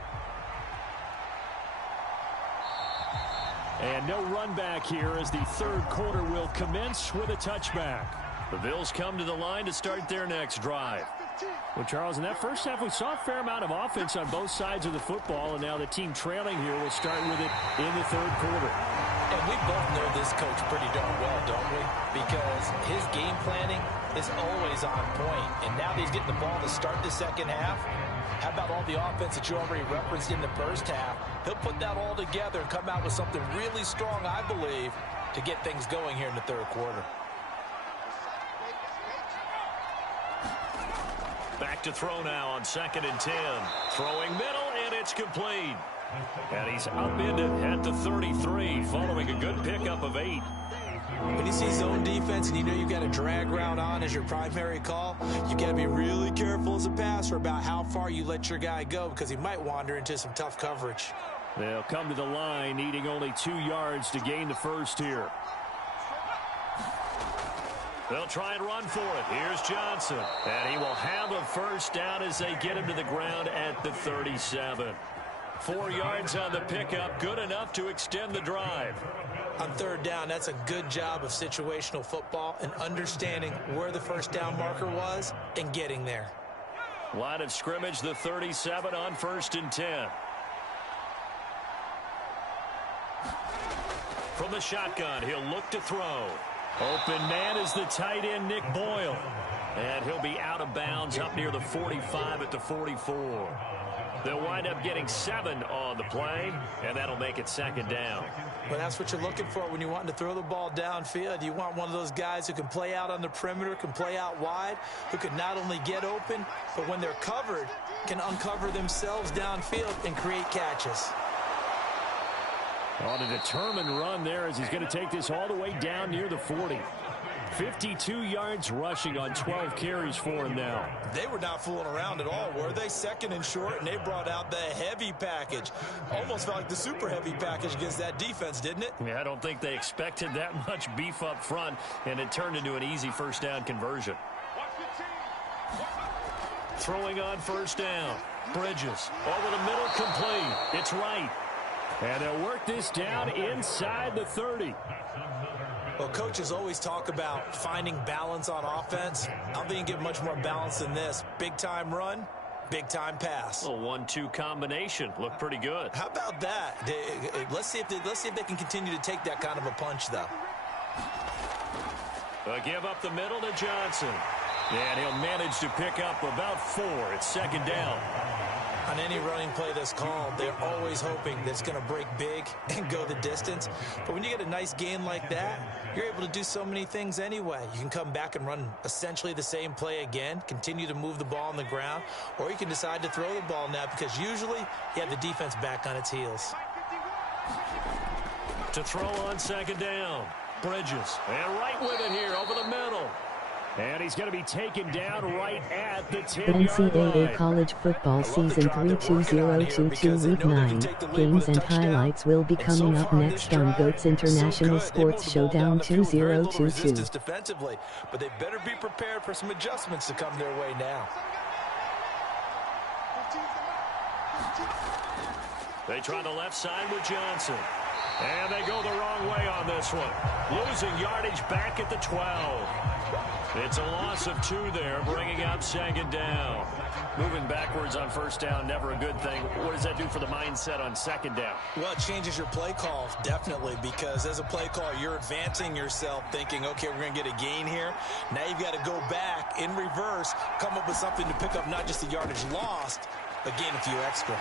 And no run back here as the third quarter will commence with a touchback. The Bills come to the line to start their next drive. Well, Charles, in that first half, we saw a fair amount of offense on both sides of the football, and now the team trailing here will start with it in the third quarter. And we both know this coach pretty darn well, don't we? Because his game planning is always on point. And now that he's getting the ball to start the second half, how about all the offense that you already referenced in the first half? He'll put that all together and come out with something really strong, I believe, to get things going here in the third quarter. Back to throw now on 2nd and 10. Throwing middle, and it's complete. And he's upended at the 33, following a good pickup of 8. When you see zone defense and you know you've got a drag route on as your primary call, you got to be really careful as a passer about how far you let your guy go because he might wander into some tough coverage. They'll come to the line, needing only 2 yards to gain the first here. They'll try and run for it. Here's Johnson. And he will have a first down as they get him to the ground at the 37. 4 yards on the pickup, good enough to extend the drive. On third down, that's a good job of situational football and understanding where the first down marker was and getting there. Line of scrimmage, the 37 on 1st and 10. From the shotgun, he'll look to throw. Open man is the tight end, Nick Boyle. And he'll be out of bounds up near the 45 at the 44. They'll wind up getting 7 on the play, and that'll make it second down. But that's what you're looking for when you want to throw the ball downfield. You want one of those guys who can play out on the perimeter, can play out wide, who can not only get open, but when they're covered, can uncover themselves downfield and create catches. On a determined run there as he's going to take this all the way down near the 40. 52 yards rushing on 12 carries for him now. They were not fooling around at all, were they? Second and short, and they brought out the heavy package. Almost felt like the super heavy package against that defense, didn't it? Yeah, I don't think they expected that much beef up front, and it turned into an easy first down conversion. Throwing on first down. Bridges over the middle, complete. It's right. And they'll work this down inside the 30. Well, coaches always talk about finding balance on offense. I don't think you get much more balance than this. Big-time run, big-time pass. A 1-2 combination. Looked pretty good. How about that? Let's see if they can continue to take that kind of a punch, though. A give up the middle to Johnson. And he'll manage to pick up about 4. It's second down. On any running play that's called, they're always hoping that it's going to break big and go the distance. But when you get a nice gain like that, you're able to do so many things anyway. You can come back and run essentially the same play again, continue to move the ball on the ground, or you can decide to throw the ball now because usually you have the defense back on its heels. To throw on second down. Bridges. And right with it here over the middle. And he's going to be taken down right at the 10-yard line. NCAA College Football Season 3-2022 Week 9. Games and highlights will be coming up next on GOATS International Sports Showdown 2022. Defensively, but they better be prepared for some adjustments to come their way now. They try the left side with Johnson. And they go the wrong way on this one. Losing yardage back at the 12. It's a loss of 2 there, bringing up second down. Moving backwards on first down, never a good thing. What does that do for the mindset on second down? Well, it changes your play call, definitely, because as a play call, you're advancing yourself thinking, okay, we're going to get a gain here. Now you've got to go back in reverse, come up with something to pick up not just the yardage lost, but gain a few extra.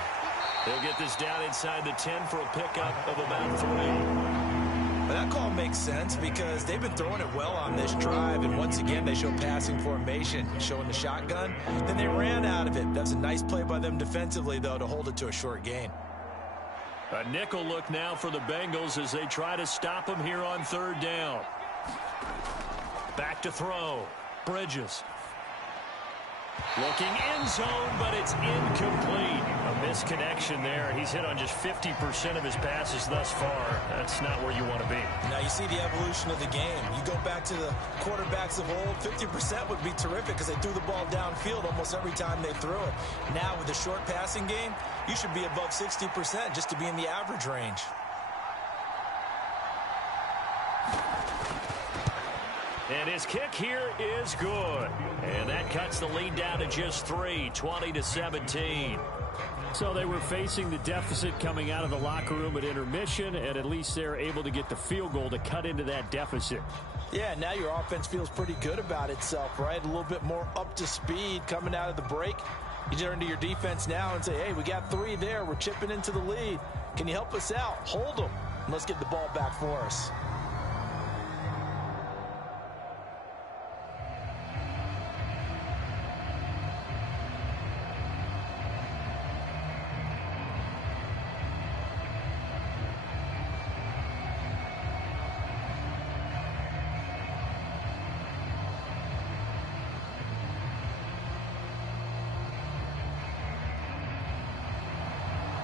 They'll get this down inside the 10 for a pickup of about 3. But that call makes sense because they've been throwing it well on this drive, and once again they show passing formation, showing the shotgun. Then they ran out of it. That's a nice play by them defensively, though, to hold it to a short gain. A nickel look now for the Bengals as they try to stop them here on third down. Back to throw. Bridges. Looking end zone, but it's incomplete. A misconnection there. He's hit on just 50% of his passes thus far. That's not where you want to be. Now you see the evolution of the game. You go back to the quarterbacks of old, 50% would be terrific because they threw the ball downfield almost every time they threw it. Now with the short passing game, you should be above 60% just to be in the average range. And his kick here is good. And that cuts the lead down to just 3, 20-17. So they were facing the deficit coming out of the locker room at intermission, and at least they're able to get the field goal to cut into that deficit. Yeah, now your offense feels pretty good about itself, right? A little bit more up to speed coming out of the break. You turn to your defense now and say, hey, we got 3 there. We're chipping into the lead. Can you help us out? Hold them. And let's get the ball back for us.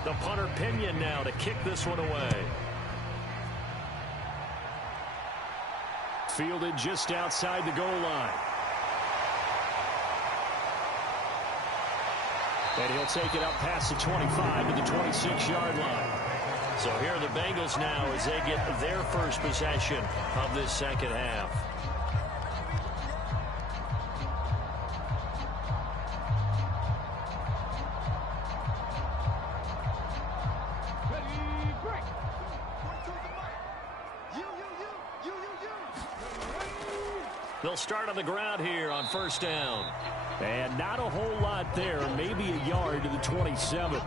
The punter Pinion now to kick this one away. Fielded just outside the goal line. And he'll take it up past the 25 to the 26-yard line. So here are the Bengals now as they get their first possession of this second half. They'll start on the ground here on first down. And not a whole lot there, maybe a yard to the 27.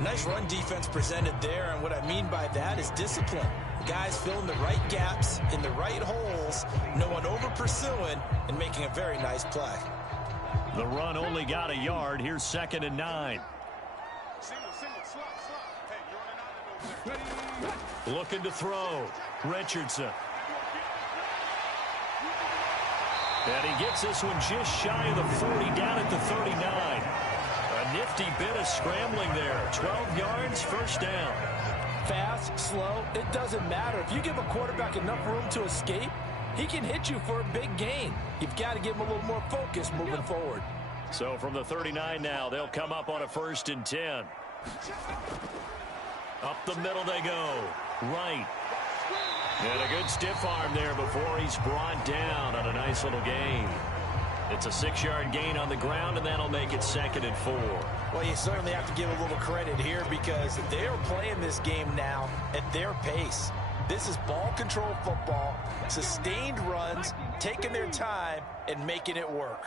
Nice run defense presented there, and what I mean by that is discipline. Guys filling the right gaps in the right holes, no one over pursuing, and making a very nice play. The run only got a yard. Here's 2nd and 9. Looking to throw. Richardson. And he gets this one just shy of the 40, down at the 39. A nifty bit of scrambling there. 12 yards, first down. Fast, slow, it doesn't matter. If you give a quarterback enough room to escape, he can hit you for a big gain. You've got to give him a little more focus moving forward. So from the 39 now, they'll come up on a 1st and 10. Up the middle they go. Right. And a good stiff arm there before he's brought down on a nice little gain. It's a 6-yard gain on the ground, and that'll make it 2nd and 4. Well, you certainly have to give a little credit here because they're playing this game now at their pace. This is ball control football, sustained runs, taking their time, and making it work.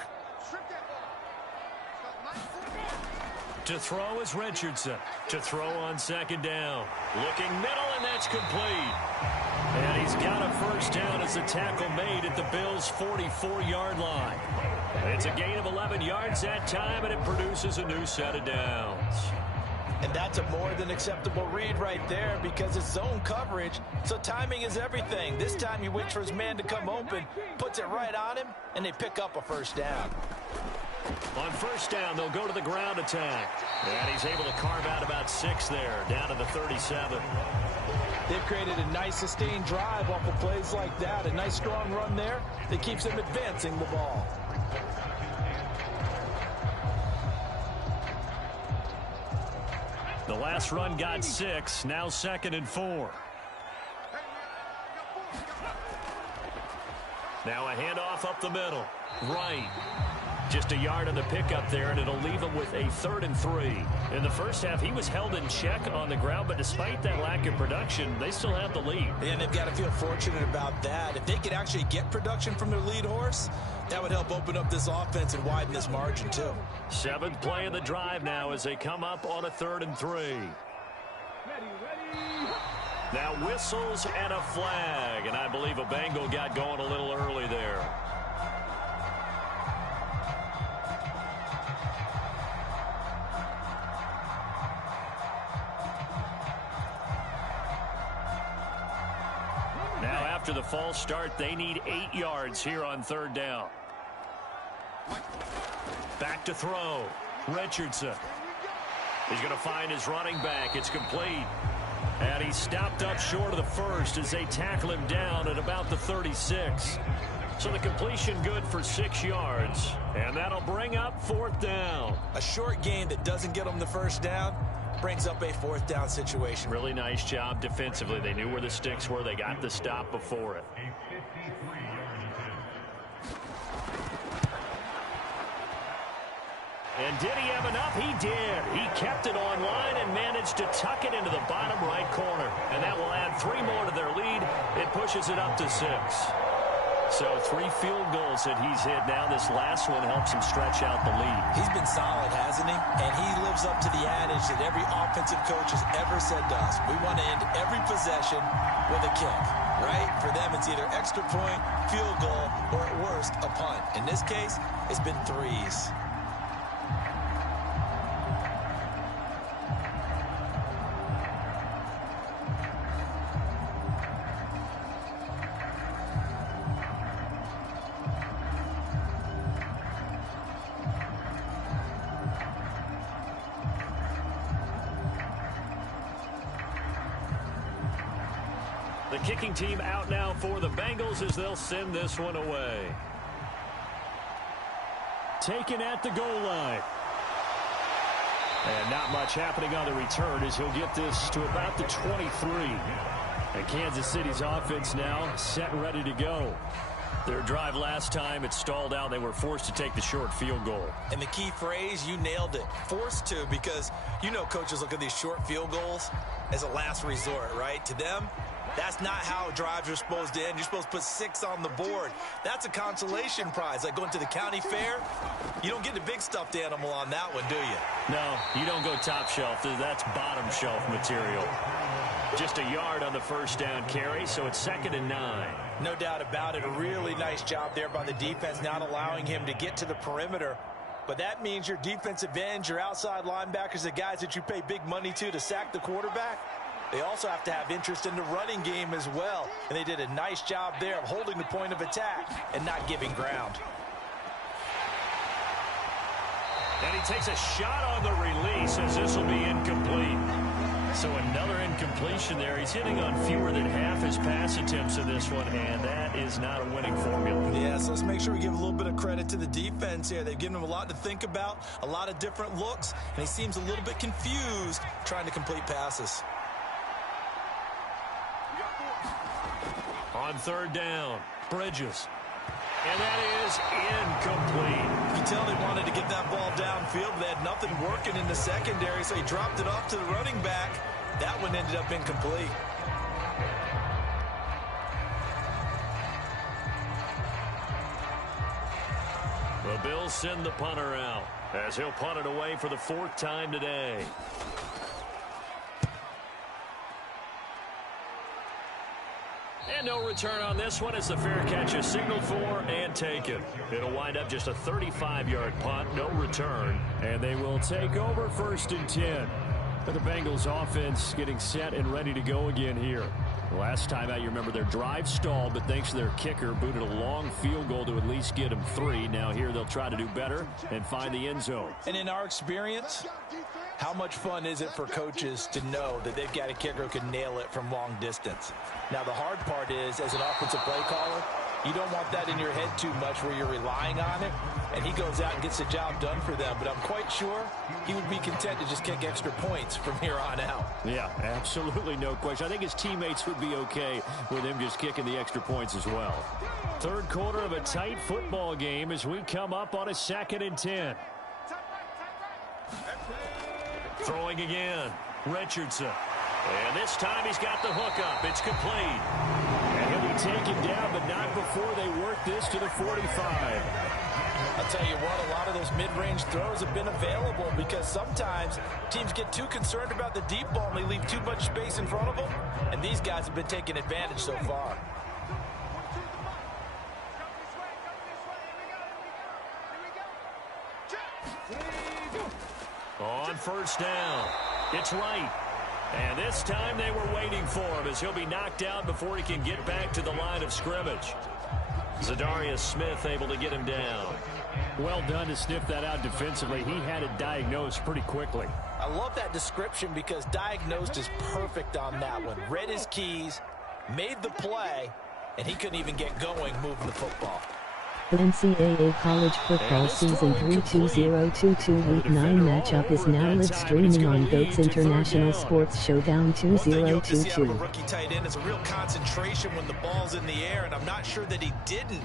To throw is Richardson. To throw on 2nd down. Looking middle, and that's complete. And he's got a first down as the tackle made at the Bills' 44-yard line. It's a gain of 11 yards that time, and it produces a new set of downs. And that's a more than acceptable read right there because it's zone coverage, so timing is everything. This time he waits for his man to come open, puts it right on him, and they pick up a first down. On first down, they'll go to the ground attack. And he's able to carve out about 6 there, down to the 37. They've created a nice sustained drive off of plays like that. A nice strong run there that keeps them advancing the ball. The last run got 6, now 2nd and 4. Now a handoff up the middle. Right. Just a yard on the pickup there, and it'll leave him with a 3rd and 3. In the first half, he was held in check on the ground, but despite that lack of production, they still have the lead. And they've got to feel fortunate about that. If they could actually get production from their lead horse, that would help open up this offense and widen this margin, too. 7th play of the drive now as they come up on a 3rd and 3. Now whistles and a flag, and I believe a Bengal got going a little early there. Now after the false start, they need 8 yards here on 3rd down. Back to throw. Richardson. He's going to find his running back. It's complete. And he's stopped up short of the first as they tackle him down at about the 36. So the completion good for 6 yards. And that'll bring up 4th down. A short gain that doesn't get them the first down brings up a 4th down situation. Really nice job defensively. They knew where the sticks were. They got the stop before it. And did he have enough? He did. He kept it online and managed to tuck it into the bottom right corner. And that will add 3 more to their lead. It pushes it up to 6. So 3 field goals that he's hit now. This last one helps him stretch out the lead. He's been solid, hasn't he? And he lives up to the adage that every offensive coach has ever said to us. We want to end every possession with a kick, right? For them, it's either extra point, field goal, or at worst, a punt. In this case, it's been 3s. The kicking team out now for the Bengals as they'll send this one away. Taken at the goal line. And not much happening on the return as he'll get this to about the 23. And Kansas City's offense now set and ready to go. Their drive last time, it stalled out. They were forced to take the short field goal. And the key phrase, you nailed it. Forced to, because you know coaches look at these short field goals as a last resort, right? To them, That's not how drives are supposed to end. You're supposed to put 6 on the board. That's a consolation prize. Like going to the county fair, you don't get the big stuffed animal on that one, do you? No, you don't go top shelf. That's bottom shelf material. Just a yard on the first down carry, so it's 2nd and 9. No doubt about it. A really nice job there by the defense, not allowing him to get to the perimeter. But that means your defensive ends, your outside linebackers, the guys that you pay big money to sack the quarterback, they also have to have interest in the running game as well. And they did a nice job there of holding the point of attack and not giving ground. And he takes a shot on the release as this will be incomplete. So another incompletion there. He's hitting on fewer than half his pass attempts in this one, and that is not a winning formula. Yeah, so let's make sure we give a little bit of credit to the defense here. They've given him a lot to think about, a lot of different looks, and he seems a little bit confused trying to complete passes. On 3rd down, Bridges. And that is incomplete. You can tell they wanted to get that ball downfield. They had nothing working in the secondary, so he dropped it off to the running back. That one ended up incomplete. The Bills send the punter out as he'll punt it away for the 4th time today. And no return on this one as the fair catch is signaled for and taken. It'll wind up just a 35-yard punt, no return. And they will take over 1st and 10. But the Bengals offense getting set and ready to go again here. Last time out, you remember their drive stalled, but thanks to their kicker, booted a long field goal to at least get them 3. Now here they'll try to do better and find the end zone. And in our experience, how much fun is it for coaches to know that they've got a kicker who can nail it from long distance? Now, the hard part is, as an offensive play caller, you don't want that in your head too much where you're relying on it, and he goes out and gets the job done for them. But I'm quite sure he would be content to just kick extra points from here on out. Yeah, absolutely no question. I think his teammates would be okay with him just kicking the extra points as well. 3rd quarter of a tight football game as we come up on a 2nd and 10. Throwing again, Richardson. And this time he's got the hook up. It's complete. And he'll be taken down, but not before they work this to the 45. I'll tell you what, a lot of those mid-range throws have been available because sometimes teams get too concerned about the deep ball and they leave too much space in front of them. And these guys have been taking advantage so far. On 1st down, it's Wright. And this time they were waiting for him as he'll be knocked out before he can get back to the line of scrimmage. Zadarius Smith able to get him down. Well done to sniff that out defensively. He had it diagnosed pretty quickly. I love that description because diagnosed is perfect on that one. Read his keys, made the play, and he couldn't even get going moving the football. The Ncaa College Football Season 3-2022 Week 9 matchup is now live streaming on Goats International Sports Showdown 2022. Rookie tight end is a real concentration when the ball's in the air, and I'm not sure that he didn't,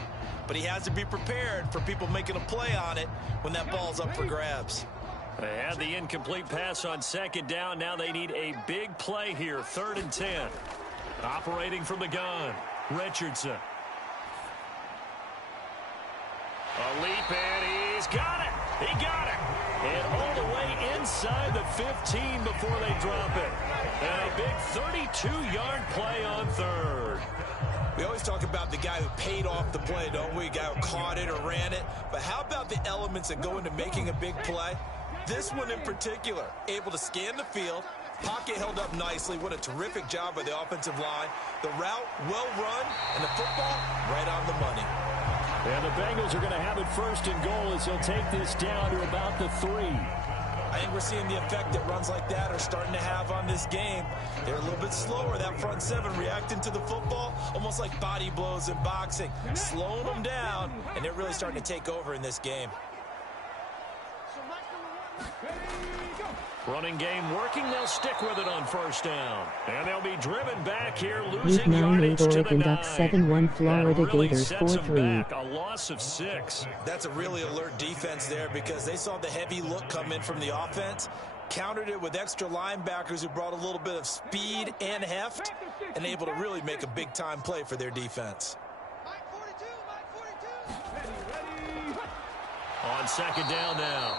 but he has to be prepared for people making a play on it when that ball's up for grabs. They had the incomplete pass on 2nd down. Now they need a big play here, 3rd and 10. Operating from the gun, Richardson. A leap, and he's got it. He got it. And all the way inside the 15 before they drop it. And a big 32-yard play on 3rd. We always talk about the guy who paid off the play, don't we? A guy who caught it or ran it. But how about the elements that go into making a big play? This one in particular, able to scan the field. Pocket held up nicely. What a terrific job by the offensive line. The route, well run, and the football right on the money. And the Bengals are going to have it 1st and goal as he'll take this down to about the 3. I think we're seeing the effect that runs like that are starting to have on this game. They're a little bit slower, that front 7 reacting to the football, almost like body blows in boxing, slowing them down, and they're really starting to take over in this game. Running game working. They'll stick with it on 1st down. And they'll be driven back here, Week losing 9 yardage lead to the Oregon 9. Ducks 7-1 Florida That really Gators sets them 4-3. back. A loss of 6. That's a really alert defense there because they saw the heavy look come in from the offense. countered it with extra linebackers who brought a little bit of speed and heft and able to really make a big-time play for their defense. On second down now,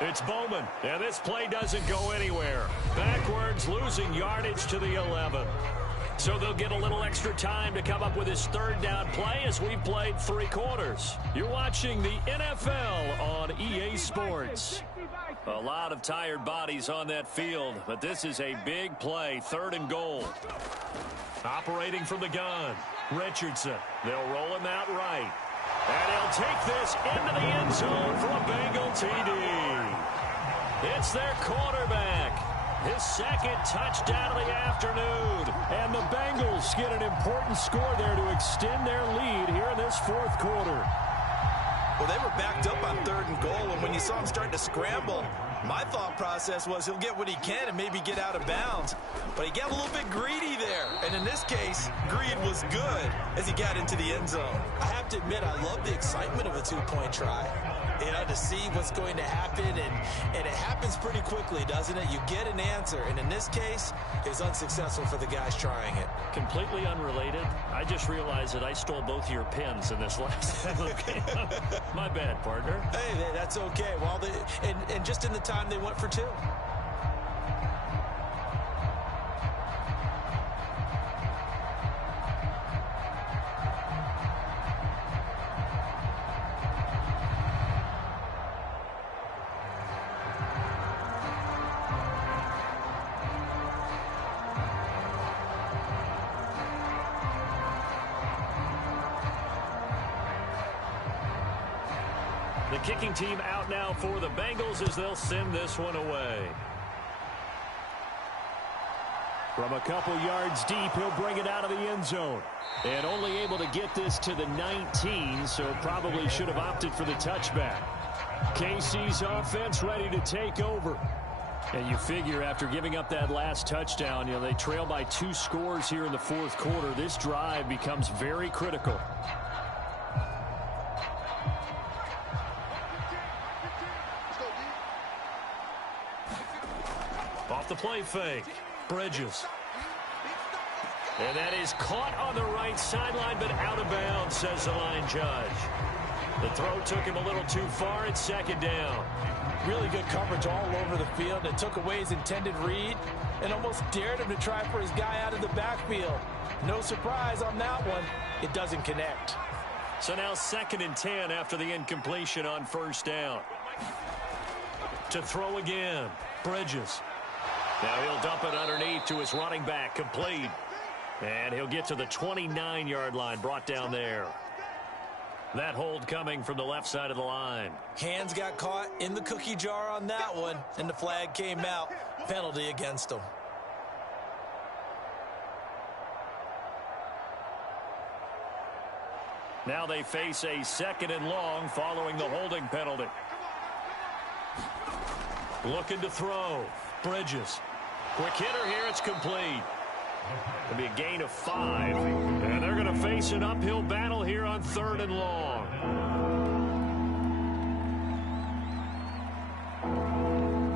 it's Bowman, and this play doesn't go anywhere. Backwards, losing yardage to the 11. So they'll get a little extra time to come up with his third down play as we've played 3 quarters. You're watching the NFL on EA Sports. A lot of tired bodies on that field, but this is a big play, 3rd and goal. Operating from the gun, Richardson. They'll roll him out right. And he'll take this into the end zone for a Bengal TD. It's their quarterback. His 2nd touchdown of the afternoon. And the Bengals get an important score there to extend their lead here in this 4th quarter. Well, they were backed up on 3rd and goal, and when you saw him starting to scramble, my thought process was he'll get what he can and maybe get out of bounds. But he got a little bit greedy there. And in this case, greed was good as he got into the end zone. I have to admit, I love the excitement of a 2-point try. You know, to see what's going to happen, and it happens pretty quickly, doesn't it? You get an answer, and in this case, it was unsuccessful for the guys trying it. Completely unrelated. I just realized that I stole both of your pins in this last game. My bad, partner. Hey, that's okay. Well, and just in the time they went for 2. The kicking team out now for the Bengals as they'll send this one away. From a couple yards deep, he'll bring it out of the end zone. And only able to get this to the 19, so probably should have opted for the touchback. KC's offense ready to take over. And you figure after giving up that last touchdown, you know, they trail by 2 scores here in the 4th quarter. This drive becomes very critical. Off the play fake, Bridges. And that is caught on the right sideline, but out of bounds, says the line judge. The throw took him a little too far. It's 2nd down. Really good coverage all over the field. It took away his intended read and almost dared him to try for his guy out of the backfield. No surprise on that one. It doesn't connect. So now 2nd and 10 after the incompletion on 1st down. To throw again, Bridges. Now he'll dump it underneath to his running back, complete. And he'll get to the 29-yard line, brought down there. That hold coming from the left side of the line. Hands got caught in the cookie jar on that one, and the flag came out. Penalty against him. Now they face a 2nd and long following the holding penalty. Looking to throw. Bridges. Quick hitter here. It's complete. It'll be a gain of 5. And they're going to face an uphill battle here on 3rd and long.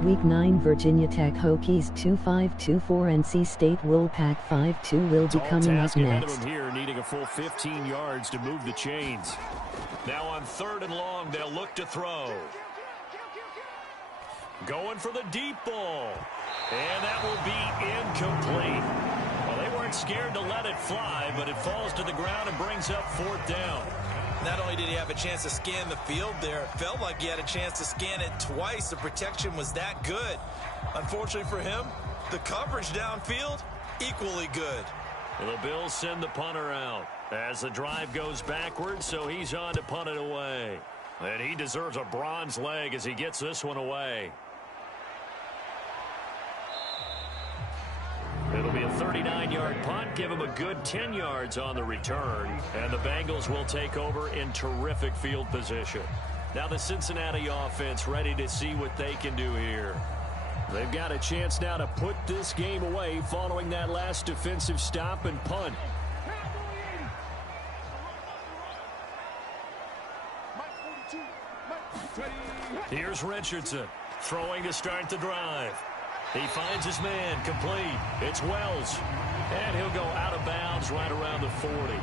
Week 9 Virginia Tech Hokies 2-5-2-4 NC State Wolfpack 5-2 will be coming up next. Here, needing a full 15 yards to move the chains. Now on 3rd and long, they'll look to throw. Going for the deep ball. And that will be incomplete. Well, they weren't scared to let it fly, but it falls to the ground and brings up 4th down. Not only did he have a chance to scan the field there, it felt like he had a chance to scan it twice. The protection was that good. Unfortunately for him, the coverage downfield, equally good. And the Bills send the punter out as the drive goes backwards, so he's on to punt it away. And he deserves a bronze leg as he gets this one away. It'll be a 39-yard punt, give him a good 10 yards on the return, and the Bengals will take over in terrific field position. Now the Cincinnati offense ready to see what they can do here. They've got a chance now to put this game away following that last defensive stop and punt. Here's Richardson throwing to start the drive. He finds his man, complete. It's Wells. And he'll go out of bounds right around the 40.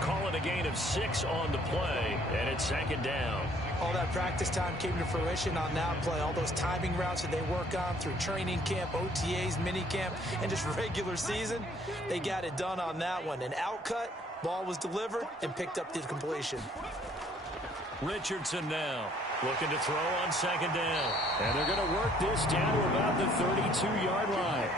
Call it a gain of 6 on the play, and it's second down. All that practice time came to fruition on that play. All those timing routes that they work on through training camp, OTAs, minicamp, and just regular season, they got it done on that one. An outcut, ball was delivered, and picked up the completion. Richardson now looking to throw on second down. And they're going to work this down to about the 32-yard line.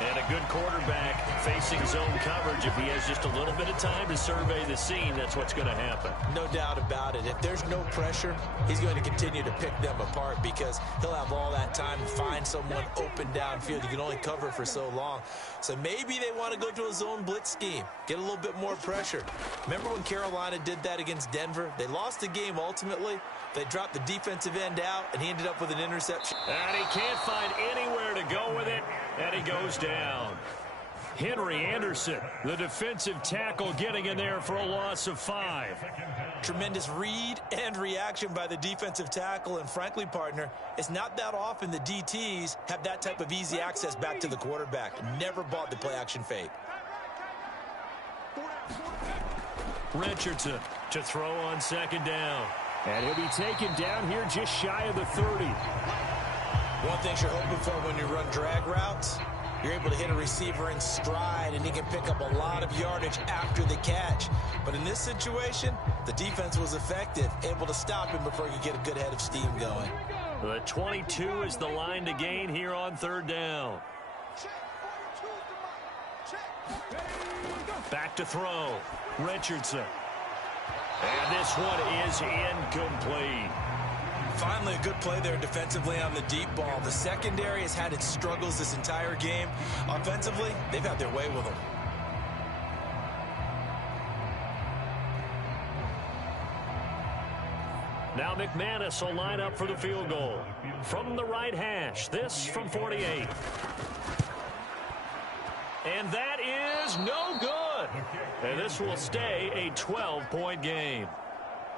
And a good quarterback facing zone coverage. If he has just a little bit of time to survey the scene, that's what's going to happen. No doubt about it. If there's no pressure, he's going to continue to pick them apart because he'll have all that time to find someone open downfield. You can only cover for so long. So maybe they want to go to a zone blitz scheme, get a little bit more pressure. Remember when Carolina did that against Denver? They lost the game ultimately. They dropped the defensive end out, and he ended up with an interception. And he can't find anywhere to go with it, and he goes down. Henry Anderson, the defensive tackle, getting in there for a loss of 5. Tremendous read and reaction by the defensive tackle, and frankly, partner, it's not that often the DTs have that type of easy access back to the quarterback. Never bought the play-action fake. Richardson to throw on second down. And he'll be taken down here just shy of the 30. One thing you're hoping for when you run drag routes, you're able to hit a receiver in stride, and he can pick up a lot of yardage after the catch. But in this situation, the defense was effective, able to stop him before he could get a good head of steam going. The 22 is the line to gain here on third down. Back to throw. Richardson. And this one is incomplete. Finally, a good play there defensively on the deep ball. The secondary has had its struggles this entire game. Offensively, they've had their way with them. Now McManus will line up for the field goal. From the right hash, this from 48. And that is no good. And this will stay a 12-point game.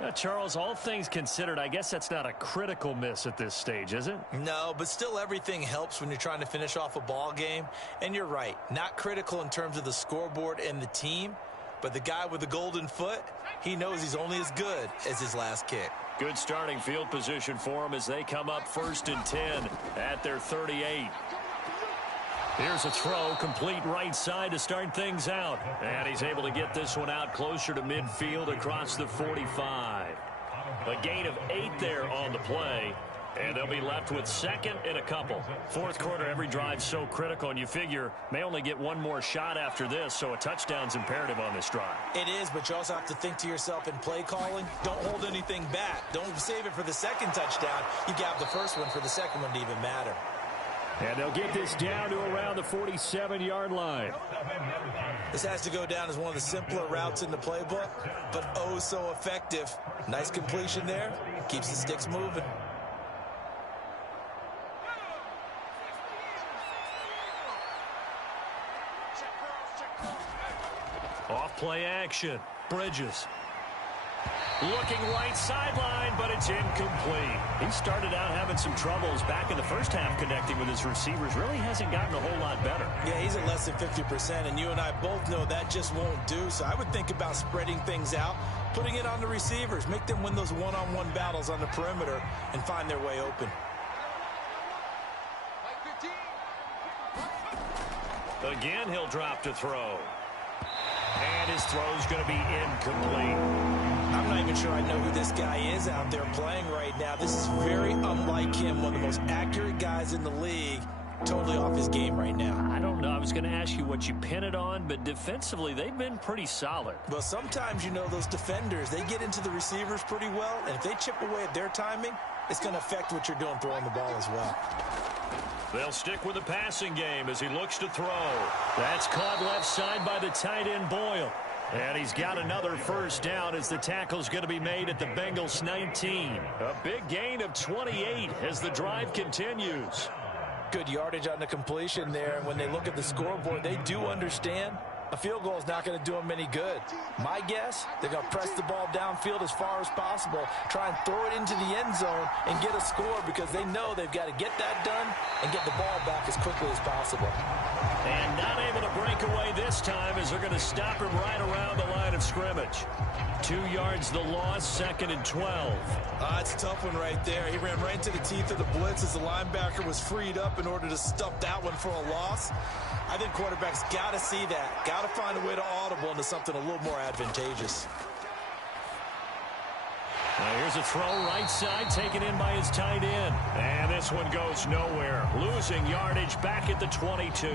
Now, Charles, all things considered, I guess that's not a critical miss at this stage, is it? No, but still everything helps when you're trying to finish off a ball game. And you're right, not critical in terms of the scoreboard and the team, but the guy with the golden foot, he knows he's only as good as his last kick. Good starting field position for him as they come up 1st and 10 at their 38. Here's a throw, complete right side to start things out. And he's able to get this one out closer to midfield across the 45. A gain of 8 there on the play. And they'll be left with second and a couple. Fourth quarter, every drive's so critical, and you figure may only get one more shot after this, so a touchdown's imperative on this drive. It is, but you also have to think to yourself in play calling, don't hold anything back. Don't save it for the second touchdown. You grab the first one for the second one to even matter. And they'll get this down to around the 47-yard line. This has to go down as one of the simpler routes in the playbook, but oh so effective. Nice completion there. Keeps the sticks moving. Off play action. Bridges. Looking right sideline, but it's incomplete. He started out having some troubles back in the first half connecting with his receivers. Really hasn't gotten a whole lot better. Yeah, he's at less than 50%, and you and I both know that just won't do. So I would think about spreading things out, putting it on the receivers, make them win those one-on-one battles on the perimeter and find their way open. Again, he'll drop to throw. And his throw's going to be incomplete. I'm not even sure I know who this guy is out there playing right now. This is very unlike him, one of the most accurate guys in the league. Totally off his game right now. I don't know. I was going to ask you what you pin it on, but defensively, they've been pretty solid. Well, sometimes, you know, those defenders, they get into the receivers pretty well, and if they chip away at their timing, it's going to affect what you're doing throwing the ball as well. They'll stick with the passing game as he looks to throw. That's caught left side by the tight end Boyle. And he's got another first down as the tackle's going to be made at the Bengals 19. A big gain of 28 as the drive continues. Good yardage on the completion there. And when they look at the scoreboard, they do understand A field goal is not going to do them any good. My guess, they're going to press the ball downfield as far as possible, try and throw it into the end zone and get a score because they know they've got to get that done and get the ball back as quickly as possible. And not able to break away this time as they're going to stop him right around the line of scrimmage. 2 yards the loss, 2nd and 12. It's a tough one right there. He ran right into the teeth of the blitz as the linebacker was freed up in order to stuff that one for a loss. I think quarterbacks got to see that. Got to find a way to audible into something a little more advantageous. Now here's a throw right side taken in by his tight end. And this one goes nowhere. Losing yardage back at the 22.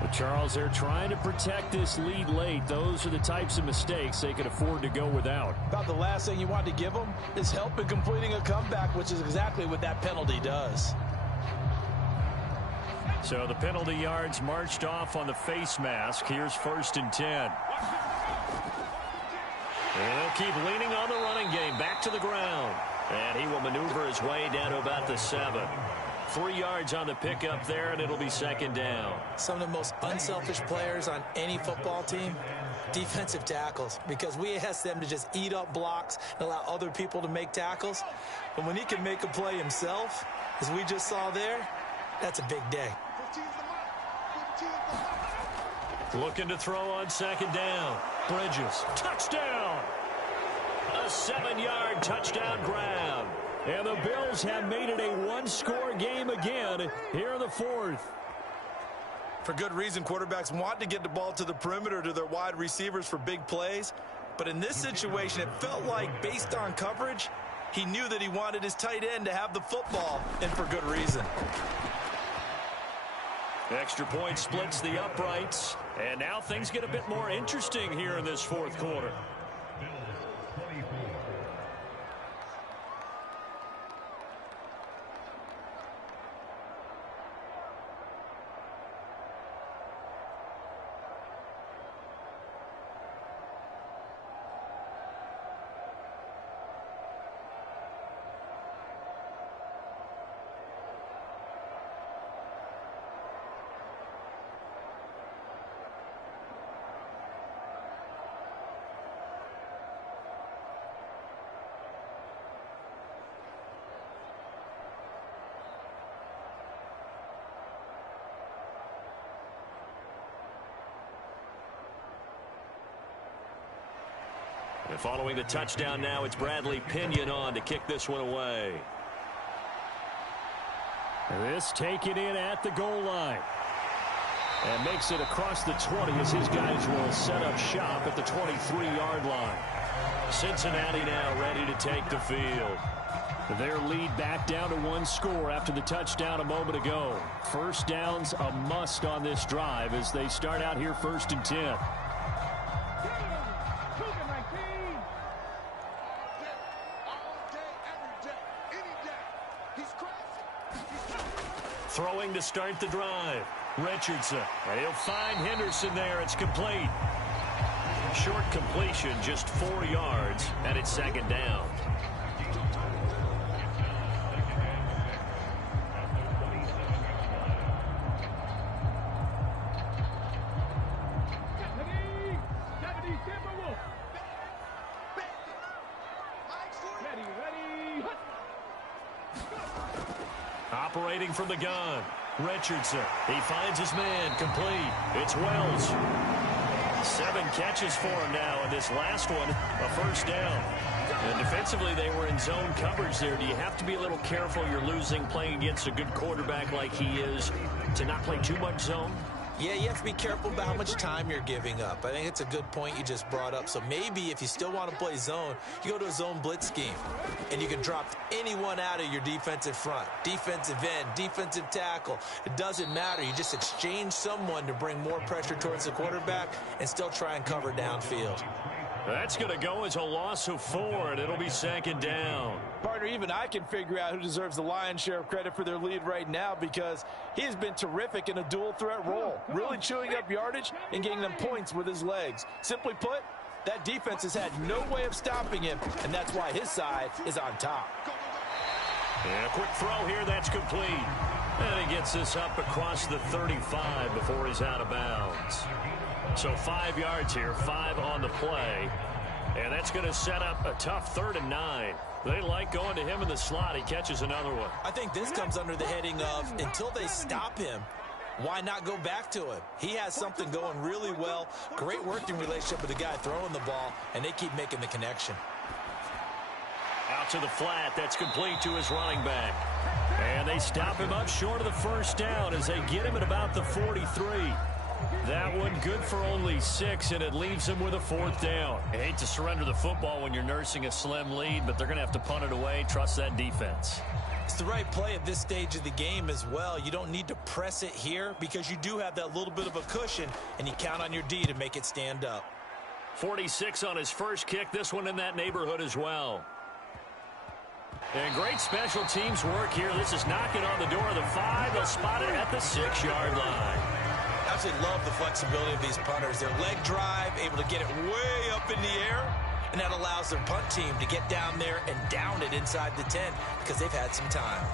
But Charles, they're trying to protect this lead late. Those are the types of mistakes they can afford to go without. About the last thing you want to give them is help in completing a comeback, which is exactly what that penalty does. So the penalty yards marched off on the face mask. Here's 1st and 10. And they'll keep leaning on the running game. Back to the ground. And he will maneuver his way down to about the 7. 3 yards on the pickup there, and it'll be 2nd down. Some of the most unselfish players on any football team, defensive tackles, because we ask them to just eat up blocks and allow other people to make tackles. But when he can make a play himself, as we just saw there, that's a big day. Looking to throw on 2nd down. Bridges. Touchdown! A 7-yard touchdown grab. And the Bills have made it a one-score game again here in the 4th. For good reason, quarterbacks want to get the ball to the perimeter to their wide receivers for big plays. But in this situation, it felt like, based on coverage, he knew that he wanted his tight end to have the football, and for good reason. Extra point splits the uprights. And now things get a bit more interesting here in this 4th quarter. And following the touchdown now, it's Bradley Pinion on to kick this one away. This taken in at the goal line. And makes it across the 20 as his guys will set up shop at the 23-yard line. Cincinnati now ready to take the field. Their lead back down to 1 score after the touchdown a moment ago. First down's a must on this drive as they start out here 1st and 10. Throwing to start the drive. Richardson. And he'll find Henderson there. It's complete. Short completion, just 4 yards, and it's 2nd down. Operating from the gun. Richardson. He finds his man. Complete. It's Wells. 7 catches for him now, and this last one, a 1st down. And defensively, they were in zone coverage there. Do you have to be a little careful? You're losing playing against a good quarterback like he is to not play too much zone? Yeah, you have to be careful about how much time you're giving up. I think it's a good point you just brought up. So maybe if you still want to play zone, you go to a zone blitz scheme. And you can drop anyone out of your defensive front. Defensive end, defensive tackle. It doesn't matter. You just exchange someone to bring more pressure towards the quarterback and still try and cover downfield. That's going to go as a loss of 4, and it'll be 2nd down. Partner, even I can figure out who deserves the lion's share of credit for their lead right now because he has been terrific in a dual threat role, really chewing up yardage and getting them points with his legs. Simply put, that defense has had no way of stopping him, and that's why his side is on top. And a quick throw here, that's complete. And he gets this up across the 35 before he's out of bounds. So 5 yards here, 5 on the play. And that's going to set up a tough 3rd and 9. They like going to him in the slot. He catches another one. I think this comes under the heading of until they stop him, why not go back to him? He has something going really well. Great working relationship with the guy throwing the ball, and they keep making the connection. Out to the flat. That's complete to his running back. And they stop him up short of the first down as they get him at about the 43. That one good for only 6, and it leaves him with a 4th down. I hate to surrender the football when you're nursing a slim lead, but they're going to have to punt it away. Trust that defense. It's the right play at this stage of the game as well. You don't need to press it here because you do have that little bit of a cushion, and you count on your D to make it stand up. 46 on his first kick. This one in that neighborhood as well. And great special teams work here. This is knocking on the door of the 5. They'll spot it at the 6-yard line. I absolutely love the flexibility of these punters. Their leg drive, able to get it way up in the air, and that allows their punt team to get down there and down it inside the 10 because they've had some time.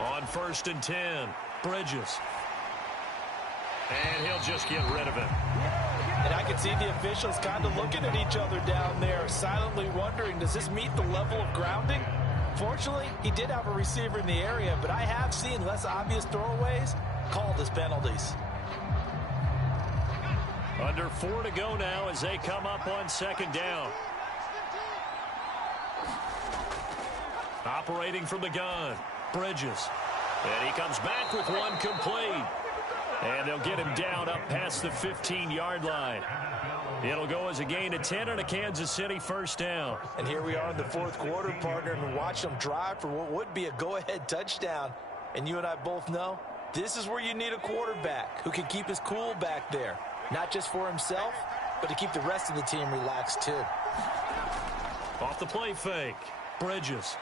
On 1st and 10, Bridges. And he'll just get rid of it. And I can see the officials kind of looking at each other down there, silently wondering, does this meet the level of grounding? Fortunately, he did have a receiver in the area, but I have seen less obvious throwaways called as penalties. Under 4 to go now as they come up on 2nd down. Operating from the gun, Bridges. And he comes back with one complete. And they'll get him down up past the 15-yard line. It'll go as a gain of 10 and a Kansas City 1st down. And here we are in the 4th quarter, partner, and watch them drive for what would be a go-ahead touchdown. And you and I both know this is where you need a quarterback who can keep his cool back there. Not just for himself, but to keep the rest of the team relaxed too. Off the play fake, Bridges.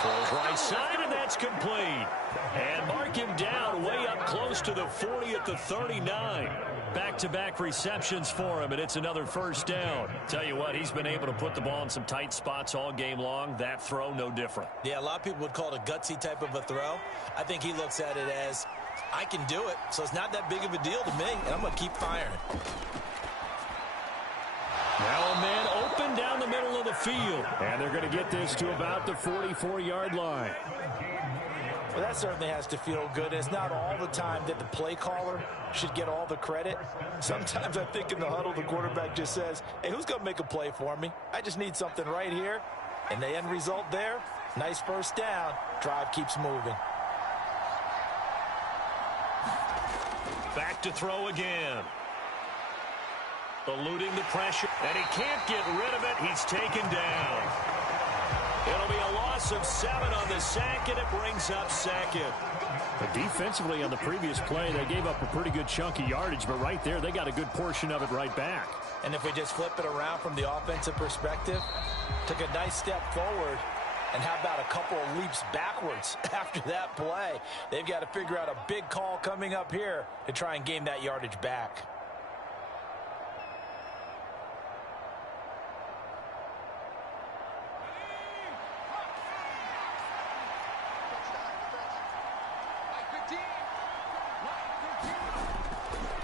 Throws right side, and that's complete. And mark him down way up close to the 40 at the 39. Back-to-back receptions for him, and it's another 1st down. Tell you what, he's been able to put the ball in some tight spots all game long. That throw, no different. Yeah, a lot of people would call it a gutsy type of a throw. I think he looks at it as, I can do it, so it's not that big of a deal to me, and I'm going to keep firing. Now a man open down the middle of the field. And they're going to get this to about the 44-yard line. Well, that certainly has to feel good. It's not all the time that the play caller should get all the credit. Sometimes I think in the huddle, the quarterback just says, hey, who's going to make a play for me? I just need something right here. And the end result there, nice 1st down. Drive keeps moving. Back to throw again. Eluding the pressure, and he can't get rid of it. He's taken down. It'll be a loss of 7 on the sack, and it brings up 2nd. But defensively on the previous play, they gave up a pretty good chunk of yardage, but right there, they got a good portion of it right back. And if we just flip it around from the offensive perspective, took a nice step forward, and how about a couple of leaps backwards after that play? They've got to figure out a big call coming up here to try and gain that yardage back.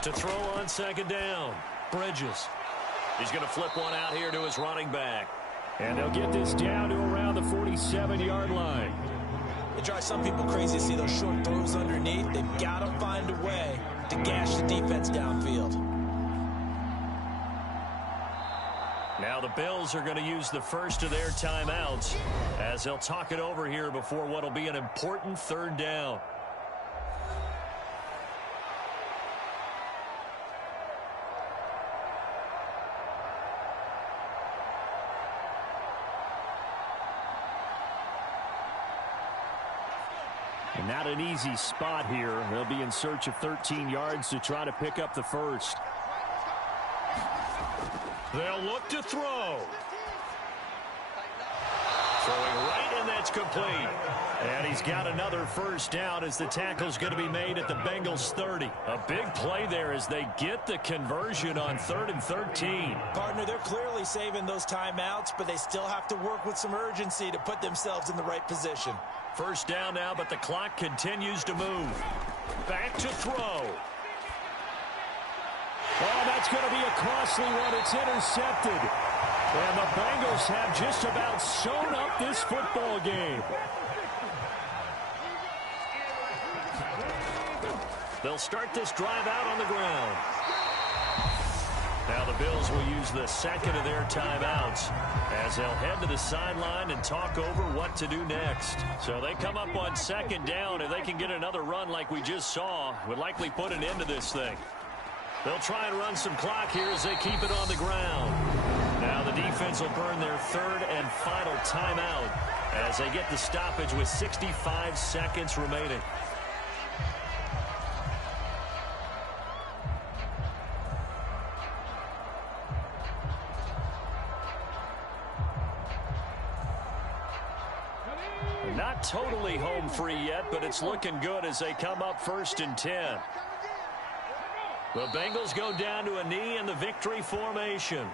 To throw on 2nd down, Bridges. He's going to flip one out here to his running back. And they'll get this down to around the 47-yard line. It drives some people crazy to see those short throws underneath. They've got to find a way to gash the defense downfield. Now the Bills are going to use the first of their timeouts as they'll talk it over here before what will be an important 3rd down. And not an easy spot here. They'll be in search of 13 yards to try to pick up the 1st. They'll look to throw. Throwing right, and that's complete. And he's got another first down as the tackle's going to be made at the Bengals 30. A big play there as they get the conversion on 3rd and 13. Partner, they're clearly saving those timeouts, but they still have to work with some urgency to put themselves in the right position. First down now, but the clock continues to move. Back to throw. Oh, that's going to be a costly one. It's intercepted. And the Bengals have just about sewn up this football game. They'll start this drive out on the ground. Now the Bills will use the second of their timeouts as they'll head to the sideline and talk over what to do next. So they come up on second down. If they can get another run like we just saw, would likely put an end to this thing. They'll try and run some clock here as they keep it on the ground. Now the defense will burn their third and final timeout as they get the stoppage with 65 seconds remaining. Not totally home free yet, but it's looking good as they come up 1st and 10. The Bengals go down to a knee in the victory formation.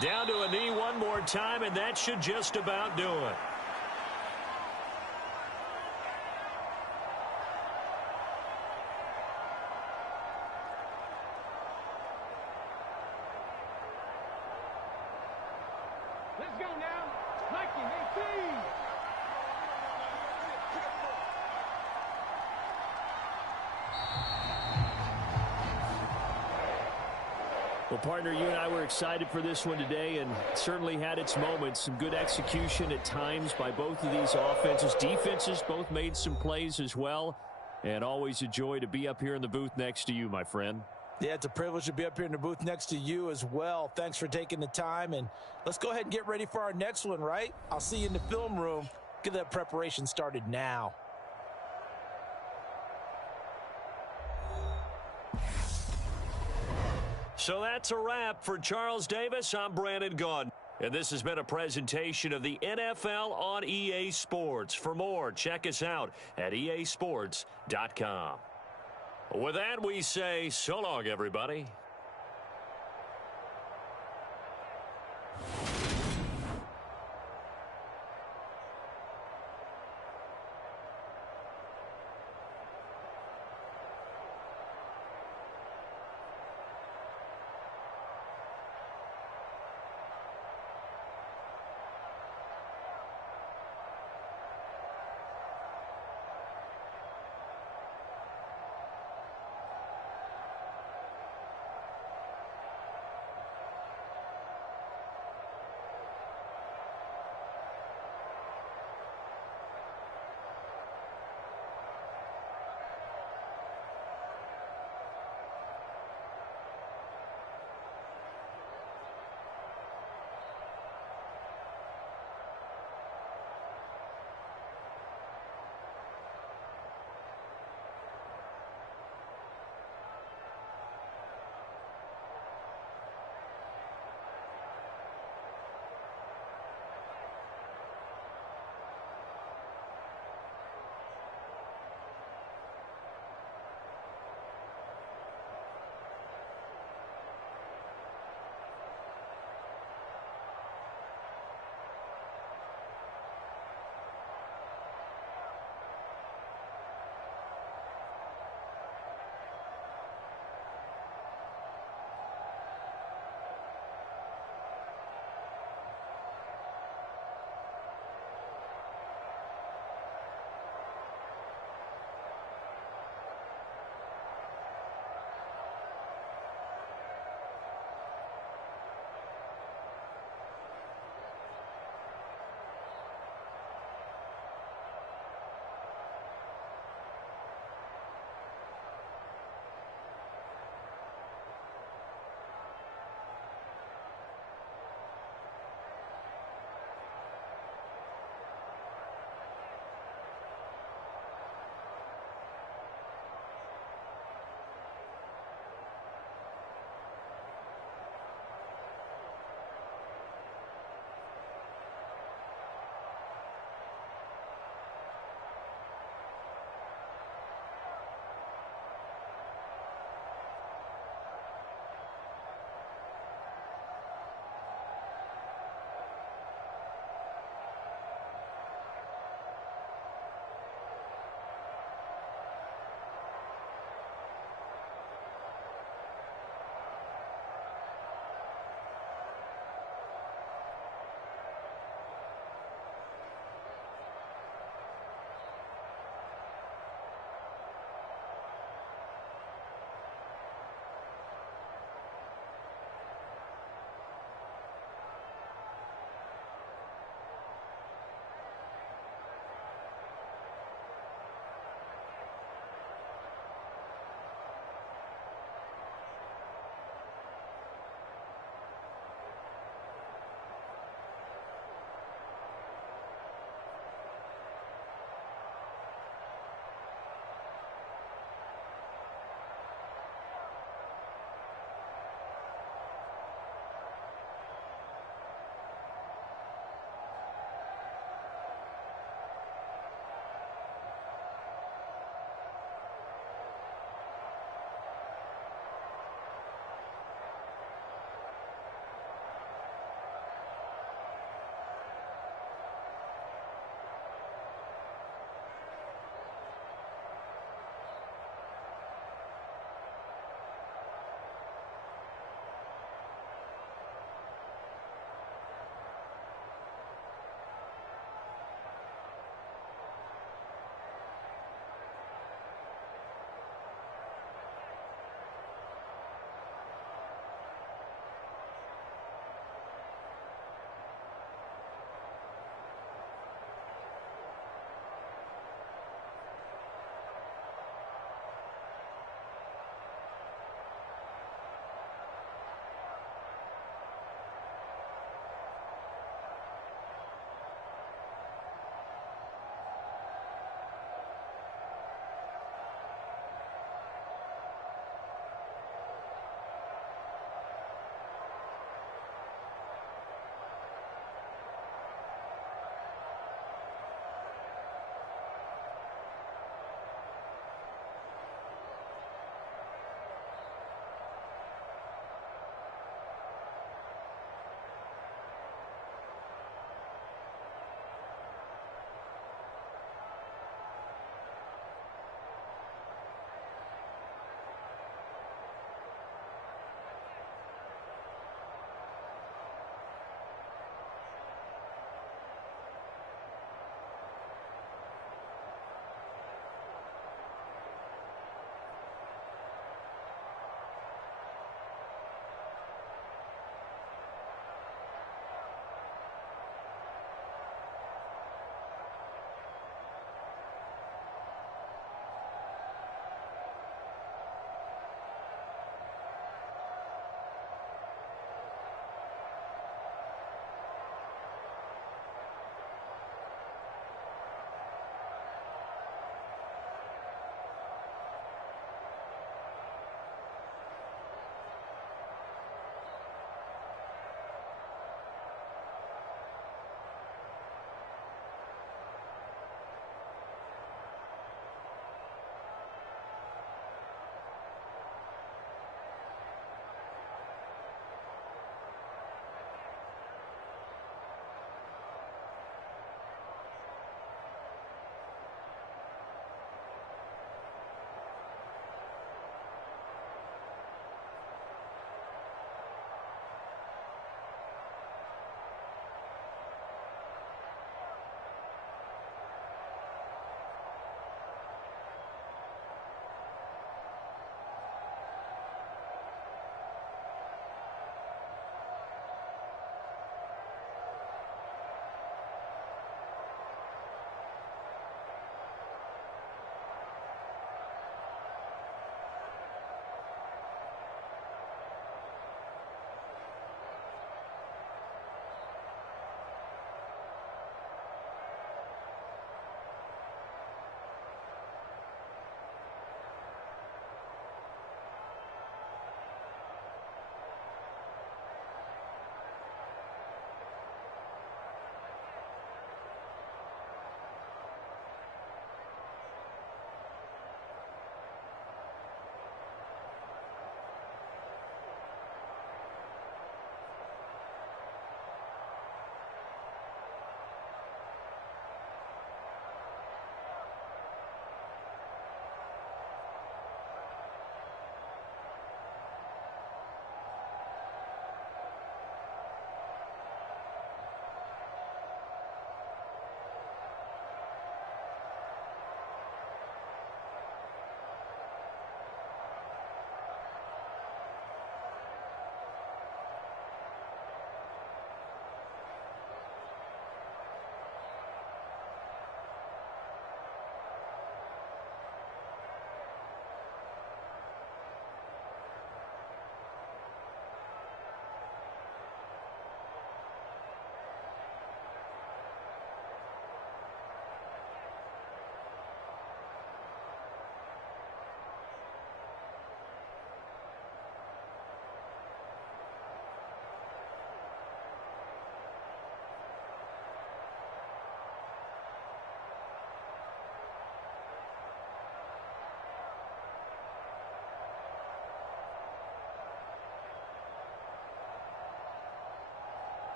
Down to a knee one more time, and that should just about do it. Let's go now. 1918. Well, partner, you and I were excited for this one today, and certainly had its moments. Some good execution at times by both of these offenses. Defenses both made some plays as well, and always a joy to be up here in the booth next to you, my friend. Yeah, it's a privilege to be up here in the booth next to you as well. Thanks for taking the time, and let's go ahead and get ready for our next one, right? I'll see you in the film room. Get that preparation started now. So that's a wrap for Charles Davis. I'm Brandon Gaudin. And this has been a presentation of the NFL on EA Sports. For more, check us out at easports.com. With that, we say so long, everybody.